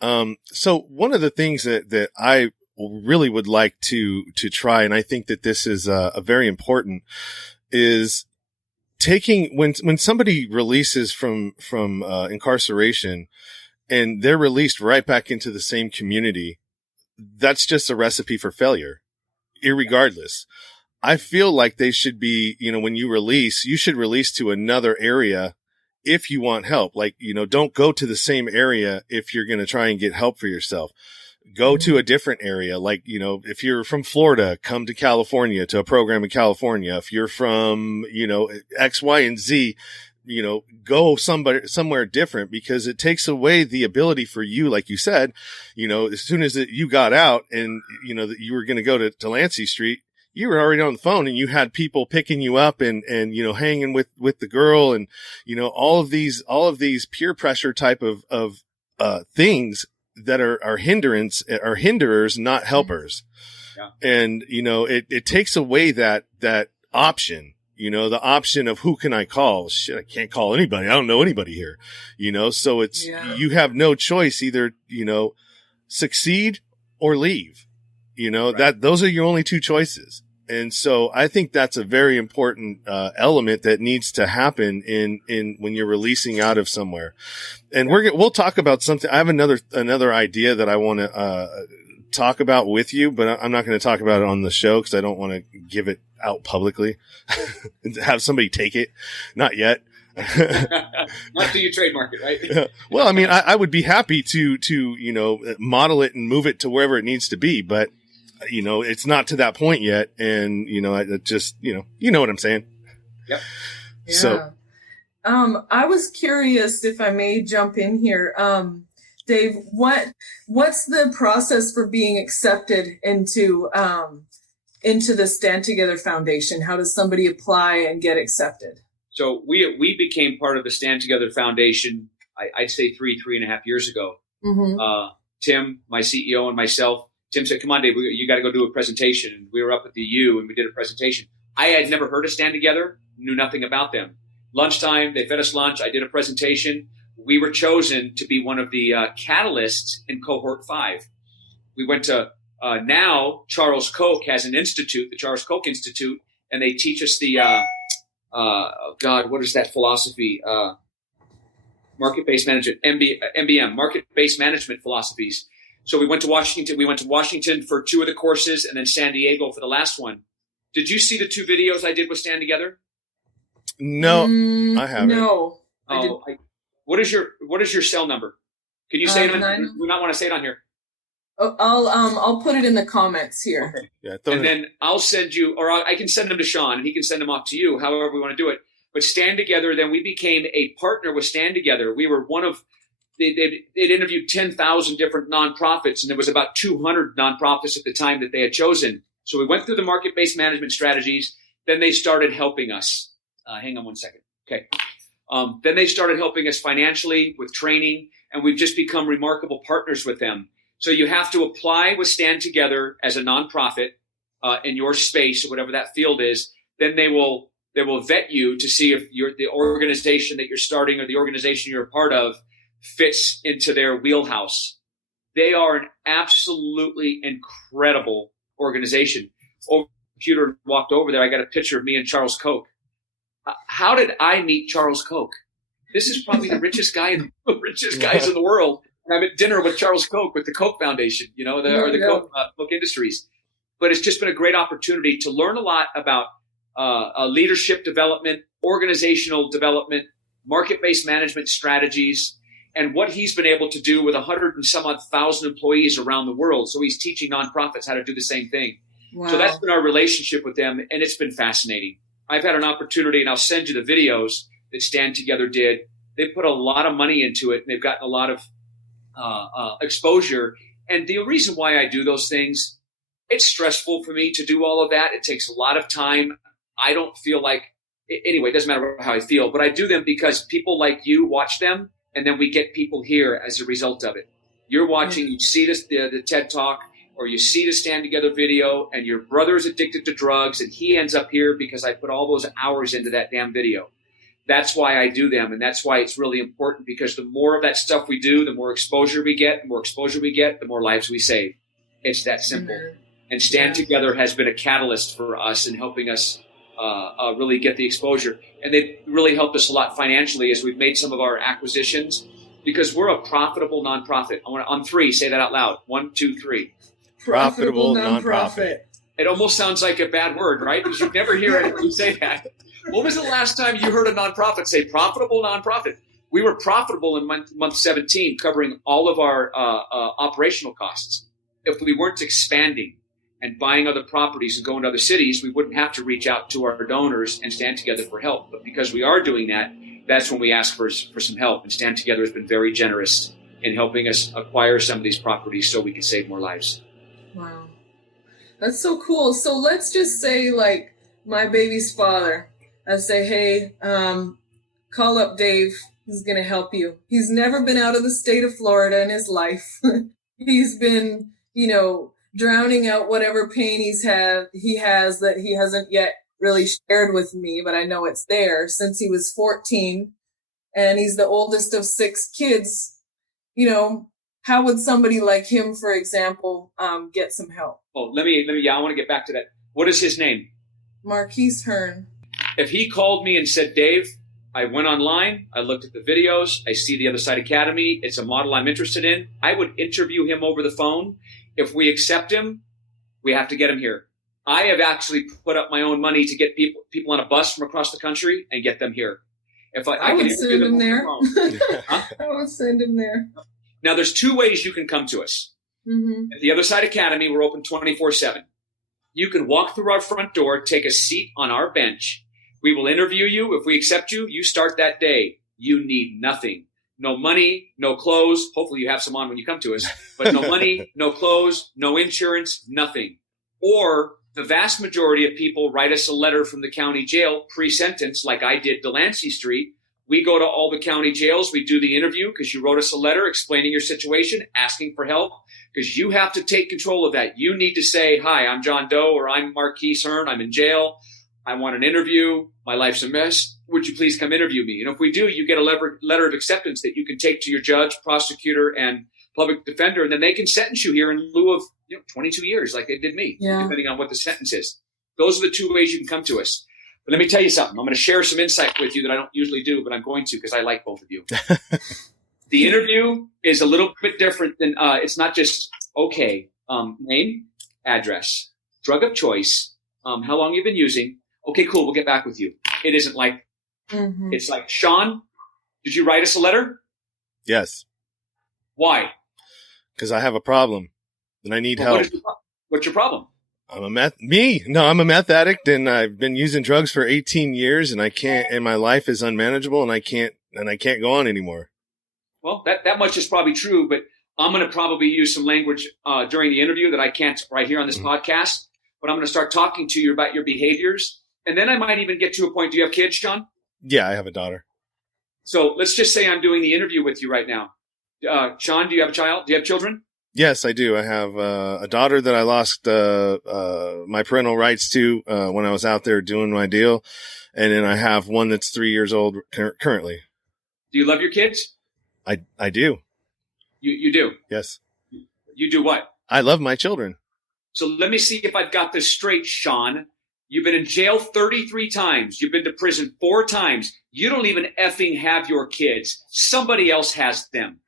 So one of the things that I really would like to try, and I think that this is a very important, is taking when somebody releases from incarceration and they're released right back into the same community. That's just a recipe for failure, irregardless. I feel like they should be, when you release, you should release to another area if you want help. Like, don't go to the same area if you're going to try and get help for yourself. Go to a different area. Like, if you're from Florida, come to California to a program in California. If you're from, X, Y, and Z, go somewhere different, because it takes away the ability for you, like you said, as soon as you got out and, that you were going to go to Delancey Street, you were already on the phone and you had people picking you up and, hanging with the girl and, all of these peer pressure type of things that are hinderers, not helpers. Yeah. And, it takes away that option. The option of who can I call? Shit, I can't call anybody. I don't know anybody here, so it's, you have no choice, either, succeed or leave, right. Those are your only two choices. And so I think that's a very important, element that needs to happen in when you're releasing out of somewhere. And we'll talk about something. I have another idea that I want to, talk about with you, but I'm not going to talk about it on the show because I don't want to give it out publicly and have somebody take it. Not yet. Not till you trademark it, right? Well, I mean, I would be happy to model it and move it to wherever it needs to be, but it's not to that point yet. And, I just, you know what I'm saying? Yep. Yeah. So, I was curious if I may jump in here. Dave, what's the process for being accepted into the Stand Together Foundation? How does somebody apply and get accepted? So we became part of the Stand Together Foundation, I'd say 3.5 years ago. Mm-hmm. Tim, my CEO, and myself, Tim said, come on, Dave, you got to go do a presentation. And we were up at the U and we did a presentation. I had never heard of Stand Together, knew nothing about them. Lunchtime, they fed us lunch. I did a presentation. We were chosen to be one of the catalysts in Cohort 5. We went to, now Charles Koch has an institute, the Charles Koch Institute, and they teach us the, what is that philosophy? Market-based management, MBM, market-based management philosophies. So we went to Washington. We went to Washington for 2 of the courses and then San Diego for the last one. Did you see the 2 videos I did with Stand Together? No, I haven't. No. What is your cell number? Can you say it on? We not want to say it on here. I'll put it in the comments here. Okay. Yeah, and then I'll send you, or I can send them to Sean, and he can send them off to you. However we want to do it. But Stand Together, then we became a partner with Stand Together. We were one of. They'd interviewed 10,000 different nonprofits, and there was about 200 nonprofits at the time that they had chosen. So we went through the market-based management strategies. Then they started helping us. Hang on one second. Okay. Then they started helping us financially with training, and we've just become remarkable partners with them. So you have to apply with Stand Together as a nonprofit in your space, or whatever that field is. Then they will vet you to see if the organization that you're starting or the organization you're a part of fits into their wheelhouse. They are an absolutely incredible organization. Over the computer, walked over there. I got a picture of me and Charles Koch. How did I meet Charles Koch? This is probably the richest guys in the world. And I'm at dinner with Charles Koch with the Koch Foundation, Koch Industries. but it's just been a great opportunity to learn a lot about leadership development, organizational development, market-based management strategies, and what he's been able to do with 100 and some odd thousand employees around the world. So he's teaching nonprofits how to do the same thing. Wow. So that's been our relationship with them, and it's been fascinating. I've had an opportunity, and I'll send you the videos that Stand Together did. They put a lot of money into it, and they've gotten a lot of exposure. And the reason why I do those things, it's stressful for me to do all of that. It takes a lot of time. I don't feel like, anyway, it doesn't matter how I feel, but I do them because people like you watch them, and then we get people here as a result of it. You're watching, you see this, the TED Talk, or you see the Stand Together video, and your brother's addicted to drugs, and he ends up here because I put all those hours into that damn video. That's why I do them, and that's why it's really important, because the more of that stuff we do, the more exposure we get. The more exposure we get, the more lives we save. It's that simple. Mm-hmm. And Stand Together has been a catalyst for us in helping us really get the exposure. And they've really helped us a lot financially as we've made some of our acquisitions, because we're a profitable nonprofit. On three, say that out loud. 1, 2, 3. Profitable nonprofit. It almost sounds like a bad word, right? Because you never hear anybody say that. When was the last time you heard a nonprofit say profitable nonprofit? We were profitable in month 17, covering all of our operational costs. If we weren't expanding and buying other properties and going to other cities, we wouldn't have to reach out to our donors and Stand Together for help. But because we are doing that, that's when we ask for some help. And Stand Together has been very generous in helping us acquire some of these properties so we can save more lives. Wow. That's so cool. So let's just say, like, my baby's father, I say, hey, call up Dave. He's going to help you. He's never been out of the state of Florida in his life. He's been, drowning out whatever pain he has that he hasn't yet really shared with me, but I know it's there since he was 14, and he's the oldest of 6 kids. How would somebody like him, for example, get some help? Oh, let me. I want to get back to that. What is his name? Marquise Hearn. If he called me and said, Dave, I went online, I looked at the videos, I see the Other Side Academy, it's a model I'm interested in, I would interview him over the phone. If we accept him, we have to get him here. I have actually put up my own money to get people on a bus from across the country and get them here. If I would can send him there. Huh? I would send him there. Now, there's 2 ways you can come to us. Mm-hmm. At the Other Side Academy, we're open 24/7. You can walk through our front door, take a seat on our bench. We will interview you. If we accept you, you start that day. You need nothing. No money, no clothes. Hopefully you have some on when you come to us. But no money, no clothes, no insurance, nothing. Or the vast majority of people write us a letter from the county jail pre-sentence, like I did Delancey Street. We go to all the county jails. We do the interview because you wrote us a letter explaining your situation, asking for help, because you have to take control of that. You need to say, hi, I'm John Doe, or I'm Marquise Hearn. I'm in jail. I want an interview. My life's a mess. Would you please come interview me? And if we do, you get a letter of acceptance that you can take to your judge, prosecutor, and public defender, and then they can sentence you here in lieu of 22 years like they did me, depending on what the sentence is. Those are the 2 ways you can come to us. But let me tell you something. I'm going to share some insight with you that I don't usually do, but I'm going to because I like both of you. The interview is a little bit different than it's not just, name, address, drug of choice, how long you've been using. Okay, cool. We'll get back with you. It isn't like, It's like, Sean, did you write us a letter? Yes. Why? Because I have a problem and I need help. What's your problem? I'm a meth addict, and I've been using drugs for 18 years, and and my life is unmanageable, and I can't go on anymore. Well, that much is probably true, but I'm going to probably use some language during the interview that I can't right here on this podcast, but I'm going to start talking to you about your behaviors. And then I might even get to a point. Do you have kids, Sean? Yeah, I have a daughter. So let's just say I'm doing the interview with you right now. Sean, do you have a child? Do you have children? Yes, I do. I have a daughter that I lost my parental rights to when I was out there doing my deal. And then I have one that's 3 years old currently. Do you love your kids? I do. You do? Yes. You do what? I love my children. So let me see if I've got this straight, Sean. You've been in jail 33 times. You've been to prison 4 times. You don't even effing have your kids. Somebody else has them.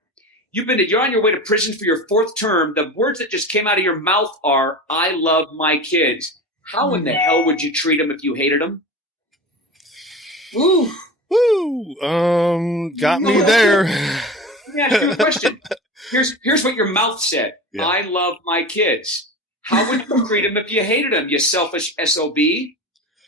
You're on your way to prison for your 4th term. The words that just came out of your mouth are, I love my kids. How in the hell would you treat them if you hated them? Ooh. Woo. Got me there. Let me ask you a question. Here's what your mouth said. Yeah. I love my kids. How would you treat them if you hated them, you selfish SOB?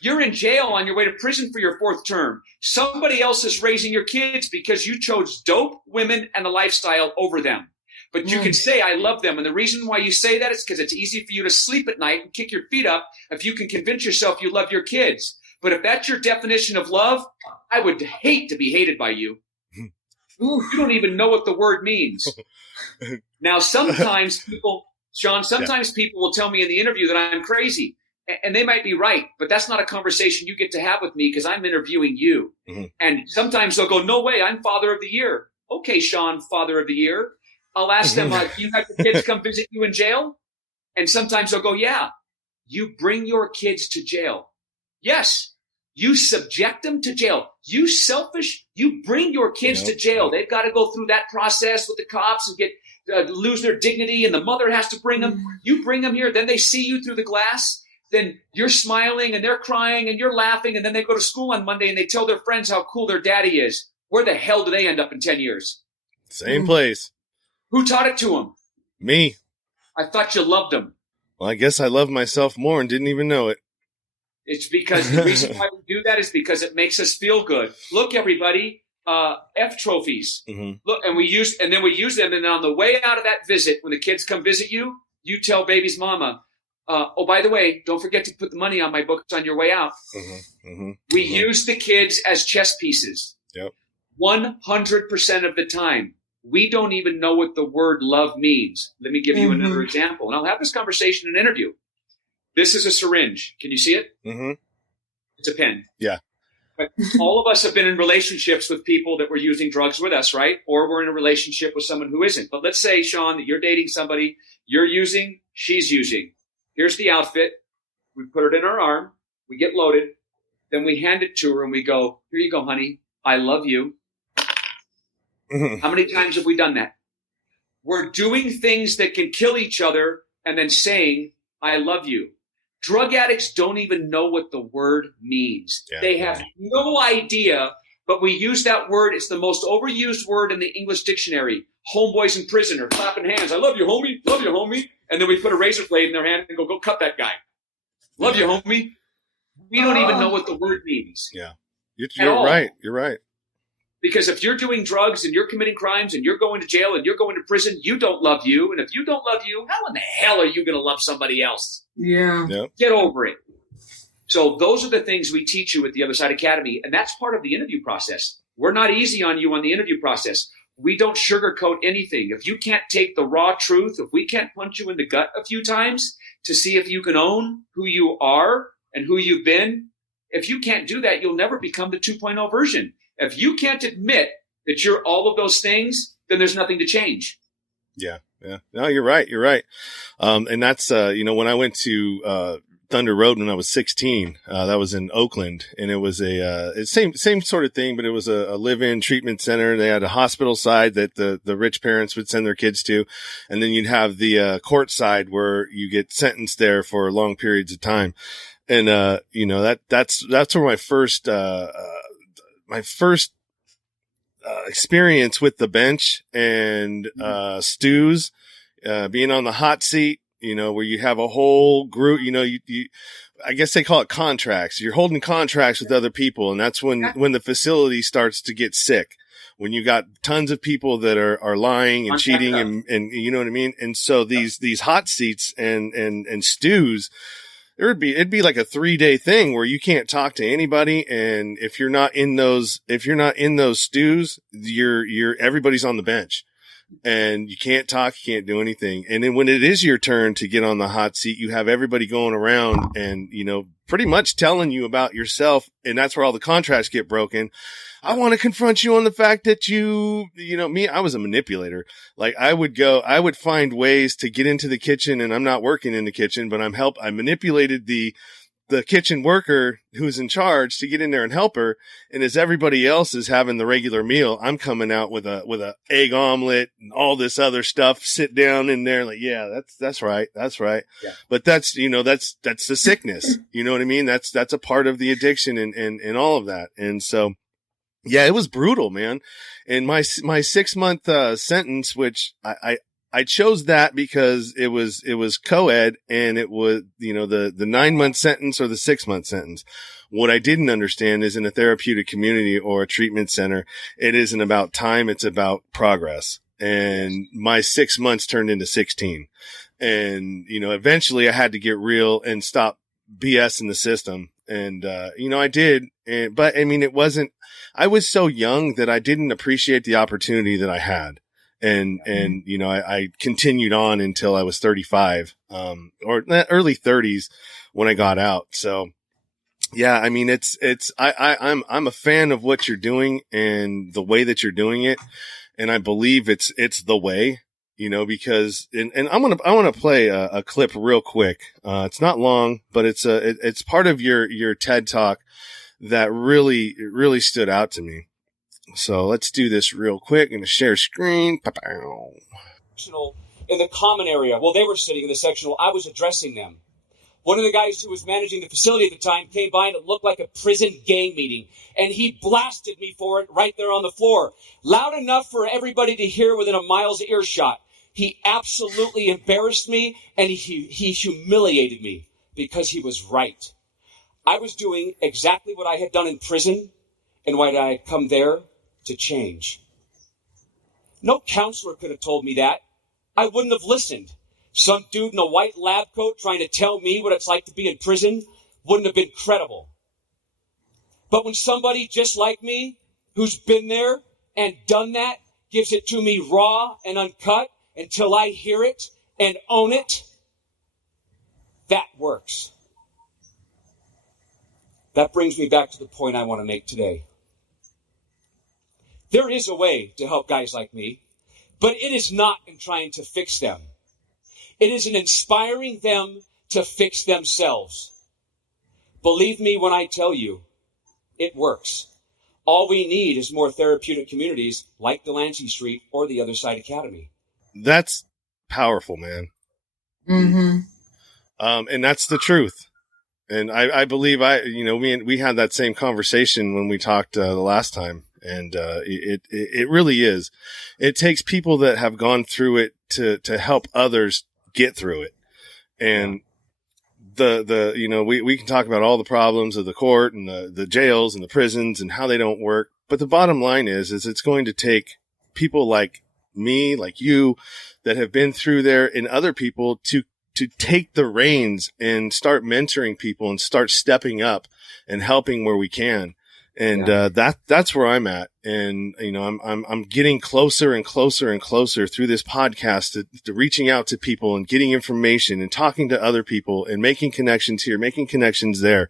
You're in jail on your way to prison for your 4th term. Somebody else is raising your kids because you chose dope, women, and a lifestyle over them. But you can say, I love them. And the reason why you say that is because it's easy for you to sleep at night and kick your feet up if you can convince yourself you love your kids. But if that's your definition of love, I would hate to be hated by you. You don't even know what the word means. Now, sometimes people will tell me in the interview that I'm crazy. And they might be right, but that's not a conversation you get to have with me because I'm interviewing you. Mm-hmm. And sometimes they'll go, no way, I'm Father of the Year. Okay, Sean, Father of the Year. I'll ask them, you have your kids come visit you in jail? And sometimes they'll go, yeah. You bring your kids to jail. Yes. You subject them to jail. You selfish. You bring your kids to jail. They've got to go through that process with the cops and get lose their dignity, and the mother has to bring them. You bring them here. Then they see you through the glass. Then you're smiling and they're crying and you're laughing. And then they go to school on Monday and they tell their friends how cool their daddy is. Where the hell do they end up in 10 years? Same place. Who taught it to them? Me. I thought you loved them. Well, I guess I love myself more and didn't even know it. It's because the reason why we do that is because it makes us feel good. Look, everybody, F trophies. Mm-hmm. Look, and we use them. And then on the way out of that visit, when the kids come visit you, you tell baby's mama, oh, by the way, don't forget to put the money on my books on your way out. Mm-hmm. Mm-hmm. We use the kids as chess pieces. Yep. 100% of the time. We don't even know what the word love means. Let me give you another example. And I'll have this conversation in an interview. This is a syringe. Can you see it? Mm-hmm. It's a pen. Yeah. But all of us have been in relationships with people that were using drugs with us, right? Or we're in a relationship with someone who isn't. But let's say, Sean, that you're dating somebody, you're using, she's using. Here's the outfit. We put it in our arm. We get loaded. Then we hand it to her and we go, here you go, honey. I love you. Mm-hmm. How many times have we done that? We're doing things that can kill each other and then saying, I love you. Drug addicts don't even know what the word means. Yeah, they have no idea, but we use that word. It's the most overused word in the English dictionary. Homeboys in prison are clapping hands. I love you, homie. Love you, homie. And then we put a razor blade in their hand and go cut that guy. Love you, homie. We don't even know what the word means. Yeah. You're right. You're right. Because if you're doing drugs and you're committing crimes and you're going to jail and you're going to prison, you don't love you. And if you don't love you, how in the hell are you going to love somebody else? Yeah. Yep. Get over it. So those are the things we teach you at the Other Side Academy. And that's part of the interview process. We're not easy on you on the interview process. We don't sugarcoat anything. If you can't take the raw truth, if we can't punch you in the gut a few times to see if you can own who you are and who you've been, if you can't do that, you'll never become the 2.0 version. If you can't admit that you're all of those things, then there's nothing to change. Yeah. Yeah. No, you're right. You're right. And that's, when I went to, Thunder Road when I was 16, that was in Oakland, and it was same sort of thing, but it was a live-in treatment center. They had a hospital side that the rich parents would send their kids to. And then you'd have the, court side where you get sentenced there for long periods of time. And, that's where my first experience with the bench and stews, being on the hot seat, where you have a whole group, I guess they call it contracts. You're holding contracts with other people. And that's when the facility starts to get sick, when you got tons of people that are lying and cheating and you know what I mean? And so these hot seats and stews, it'd be like a 3-day thing where you can't talk to anybody. And if you're not in those stews, everybody's on the bench and you can't talk, you can't do anything. And then when it is your turn to get on the hot seat, you have everybody going around and, pretty much telling you about yourself. And that's where all the contracts get broken. I want to confront you on the fact that me, I was a manipulator. Like I would find ways to get into the kitchen, and I'm not working in the kitchen, but I manipulated the the kitchen worker who's in charge to get in there and help her. And as everybody else is having the regular meal, I'm coming out with a egg omelet and all this other stuff, sit down in there like, yeah, that's right. That's right. Yeah. But that's, that's the sickness. You know what I mean? That's a part of the addiction and all of that. And so, yeah, it was brutal, man. And my 6-month, sentence, which I chose that because it was co-ed, and it was, the 9-month sentence or the 6-month sentence. What I didn't understand is in a therapeutic community or a treatment center, it isn't about time. It's about progress. And my 6 months turned into 16. And, eventually I had to get real and stop BS in the system. And, I did. But I mean, I was so young that I didn't appreciate the opportunity that I had. And, I continued on until I was 35, or early 30s when I got out. So yeah, I mean, I'm a fan of what you're doing and the way that you're doing it. And I believe it's the way, because, and I want to play a clip real quick. It's not long, but it's part of your TED talk that really stood out to me. So let's do this real quick. I'm going to share screen. In the common area, well, they were sitting in the sectional. I was addressing them. One of the guys who was managing the facility at the time came by and it looked like a prison gang meeting. And he blasted me for it right there on the floor. Loud enough for everybody to hear within a mile's earshot. He absolutely embarrassed me and he humiliated me because he was right. I was doing exactly what I had done in prison and why I had come there to change. No counselor could have told me that. I wouldn't have listened. Some dude in a white lab coat trying to tell me what it's like to be in prison wouldn't have been credible. But when somebody just like me, who's been there and done that, gives it to me raw and uncut until I hear it and own it, that works. That brings me back to the point I want to make today. There is a way to help guys like me, but it is not in trying to fix them. It is in inspiring them to fix themselves. Believe me when I tell you, it works. All we need is more therapeutic communities like Delancey Street or the Other Side Academy. That's powerful, man. Mm-hmm. And that's the truth. And I believe we had that same conversation when we talked the last time. And it really is. It takes people that have gone through it to help others get through it. And we can talk about all the problems of the court and the jails and the prisons and how they don't work. But the bottom line is it's going to take people like me, like you, that have been through there, and other people to take the reins and start mentoring people and start stepping up and helping where we can. And, that's where I'm at. And, I'm getting closer and closer and closer through this podcast to reaching out to people and getting information and talking to other people and making connections here, making connections there.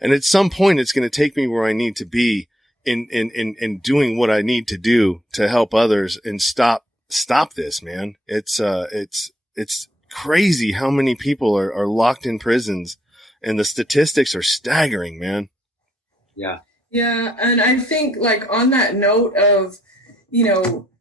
And at some point, it's going to take me where I need to be in doing what I need to do to help others and stop this, man. It's crazy how many people are locked in prisons, and the statistics are staggering, man. Yeah. Yeah. And I think, like, on that note of,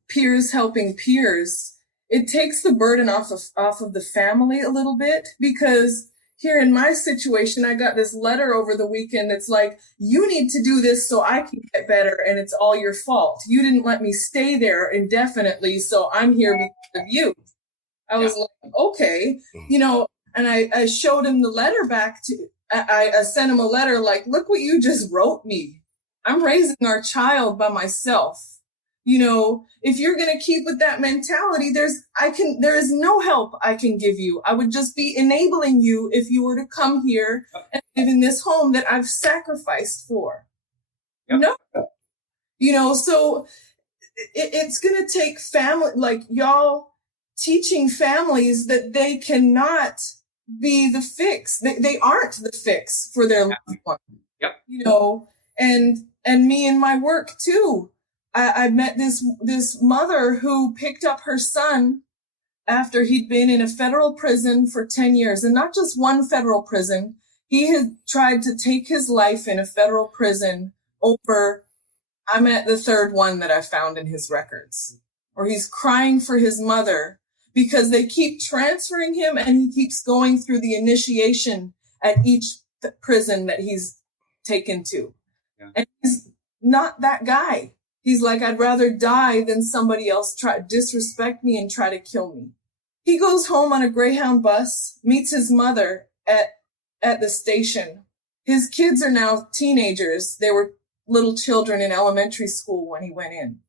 peers helping peers, it takes the burden off of the family a little bit, because here in my situation, I got this letter over the weekend. It's like, you need to do this so I can get better. And it's all your fault. You didn't let me stay there indefinitely. So I'm here because of you. I was like, okay, and I showed him the letter back I sent him a letter like, look what you just wrote me. I'm raising our child by myself. If you're going to keep with that mentality, there is no help I can give you. I would just be enabling you if you were to come here and live in this home that I've sacrificed for. Yep. No, so it's going to take family, like y'all teaching families that they cannot be the fix. They aren't the fix for their loved one. Yep. And me in my work too. I met this mother who picked up her son after he'd been in a federal prison for 10 years, and not just one federal prison. He had tried to take his life in a federal prison over, I'm at the third one that I found in his records, or he's crying for his mother because they keep transferring him and he keeps going through the initiation at each prison that he's taken to. Yeah. And he's not that guy. He's like, I'd rather die than somebody else try to disrespect me and try to kill me. He goes home on a Greyhound bus, meets his mother at the station. His kids are now teenagers. They were little children in elementary school when he went in.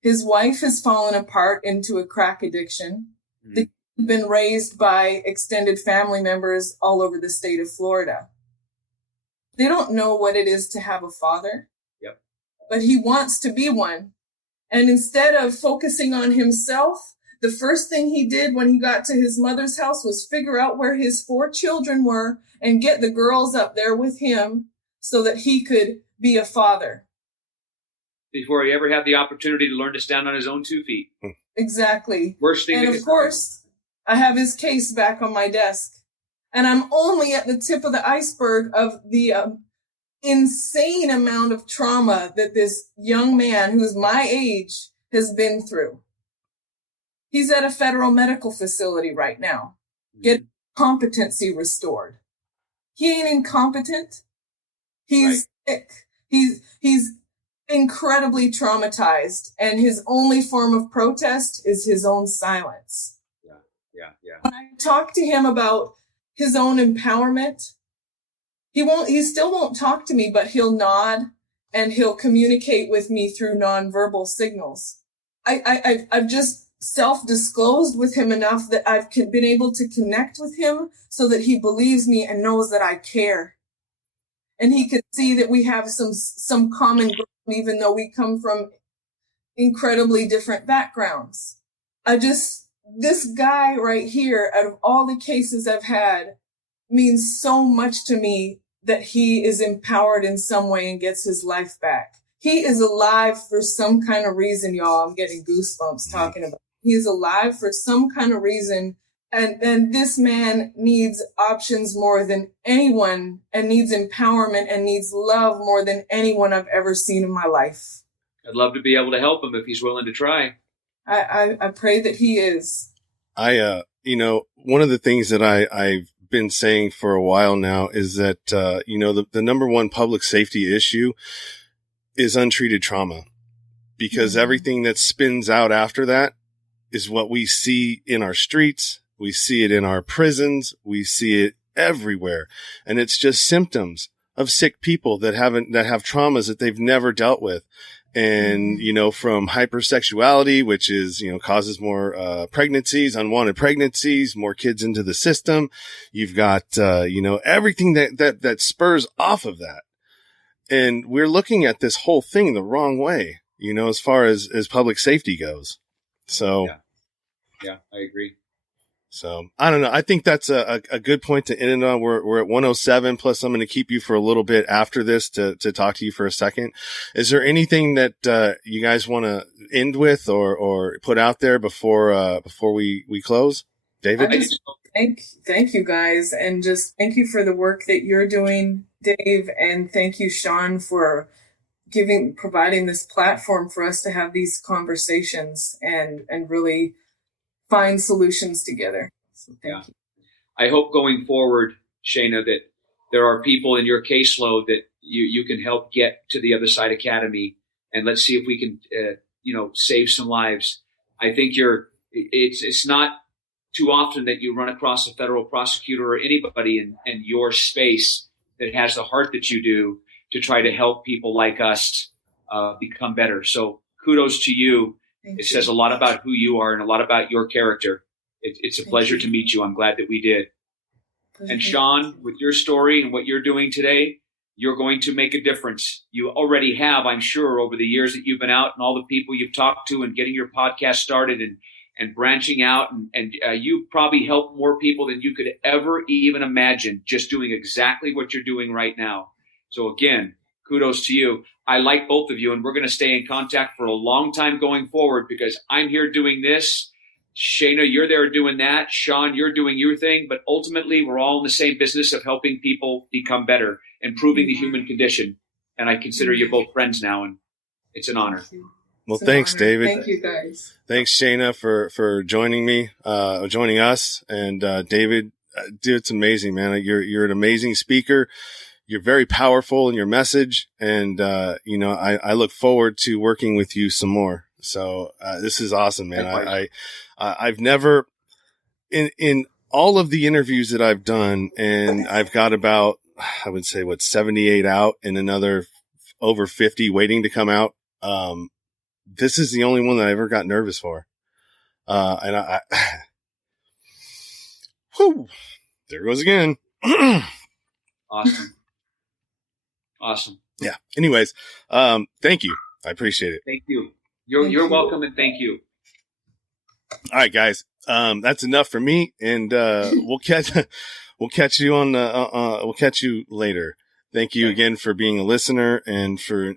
His wife has fallen apart into a crack addiction. Mm-hmm. They've been raised by extended family members all over the state of Florida. They don't know what it is to have a father. Yep. But he wants to be one. And instead of focusing on himself, the first thing he did when he got to his mother's house was figure out where his 4 children were and get the girls up there with him so that he could be a father. Before he ever had the opportunity to learn to stand on his own 2 feet. Exactly. Worst thing. And of course, I have his case back on my desk. And I'm only at the tip of the iceberg of the insane amount of trauma that this young man who's my age has been through. He's at a federal medical facility right now, get competency restored. He ain't incompetent. He's sick. He's incredibly traumatized, and his only form of protest is his own silence. Yeah. When I talk to him about his own empowerment, he still won't talk to me, but he'll nod and he'll communicate with me through nonverbal signals. I've just self-disclosed with him enough that I've been able to connect with him so that he believes me and knows that I care. And he can see that we have some common ground, even though we come from incredibly different backgrounds. This guy right here, out of all the cases I've had, means so much to me that he is empowered in some way and gets his life back. He is alive for some kind of reason, y'all. I'm getting goosebumps talking about it. He is alive for some kind of reason. And this man needs options more than anyone, and needs empowerment and needs love more than anyone I've ever seen in my life. I'd love to be able to help him if he's willing to try. I pray that he is. One of the things that I've been saying for a while now is that, the number one public safety issue is untreated trauma, because everything that spins out after that is what we see in our streets. We see it in our prisons. We see it everywhere. And it's just symptoms of sick people that have traumas that they've never dealt with. And, from hypersexuality, which is, causes more, pregnancies, unwanted pregnancies, more kids into the system. You've got, everything that spurs off of that. And we're looking at this whole thing the wrong way, as far as public safety goes. So. Yeah, I agree. So I don't know. I think that's a good point to end it on. We're at 107, plus I'm going to keep you for a little bit after this to talk to you for a second. Is there anything that, you guys want to end with or put out there before we close? David? Thank you guys. And just thank you for the work that you're doing, Dave. And thank you, Sean, for providing this platform for us to have these conversations and really find solutions together. So thank you. I hope going forward, Shaina, that there are people in your caseload that you can help get to the Other Side Academy, and let's see if we can, save some lives. I think it's not too often that you run across a federal prosecutor or anybody in your space that has the heart that you do to try to help people like us become better. So kudos to you. It says a lot about who you are and a lot about your character. It's a pleasure to meet you. I'm glad that we did. And Sean, with your story and what you're doing today, you're going to make a difference. You already have, I'm sure, over the years that you've been out and all the people you've talked to and getting your podcast started and branching out. And you probably helped more people than you could ever even imagine just doing exactly what you're doing right now. So again, kudos to you. I like both of you, and we're going to stay in contact for a long time going forward, because I'm here doing this Shaina, you're there doing that. Sean, you're doing your thing. But ultimately, we're all in the same business of helping people become better, improving the human condition. And I consider you both friends now, and it's an honor. Well, thanks, David. Thank you, guys. Thanks, Shaina, for joining us. And David, dude, it's amazing, man. You're an amazing speaker. You're very powerful in your message. And, I look forward to working with you some more. So this is awesome, man. I've never, in all of the interviews that I've done, and I've got about, I would say, 78 out and another over 50 waiting to come out. This is the only one that I ever got nervous for. And whew, there goes again. Awesome. Yeah. Anyways, thank you. I appreciate it. Thank you. You're welcome, and thank you. All right, guys. That's enough for me, and we'll catch you on we'll catch you later. Thank you again for being a listener and for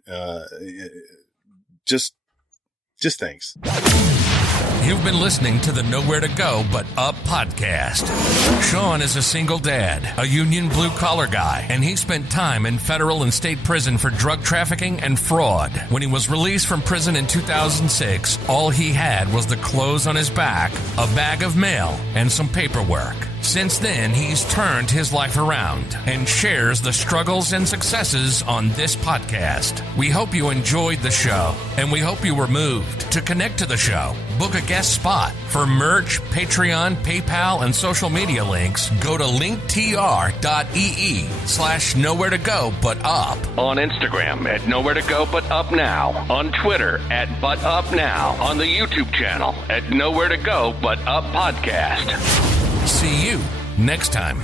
just thanks. You've been listening to the Nowhere to Go But Up podcast. Sean is a single dad, a union blue-collar guy, and he spent time in federal and state prison for drug trafficking and fraud. When he was released from prison in 2006, all he had was the clothes on his back, a bag of mail, and some paperwork. Since then, he's turned his life around and shares the struggles and successes on this podcast. We hope you enjoyed the show, and we hope you were moved. To connect to the show, book a guest spot. For merch, Patreon, PayPal, and social media links, go to linktr.ee/nowhere to go but up. On Instagram at Nowhere to Go But Up Now. On Twitter at But Up Now. On the YouTube channel at Nowhere to Go But Up Podcast. See you next time.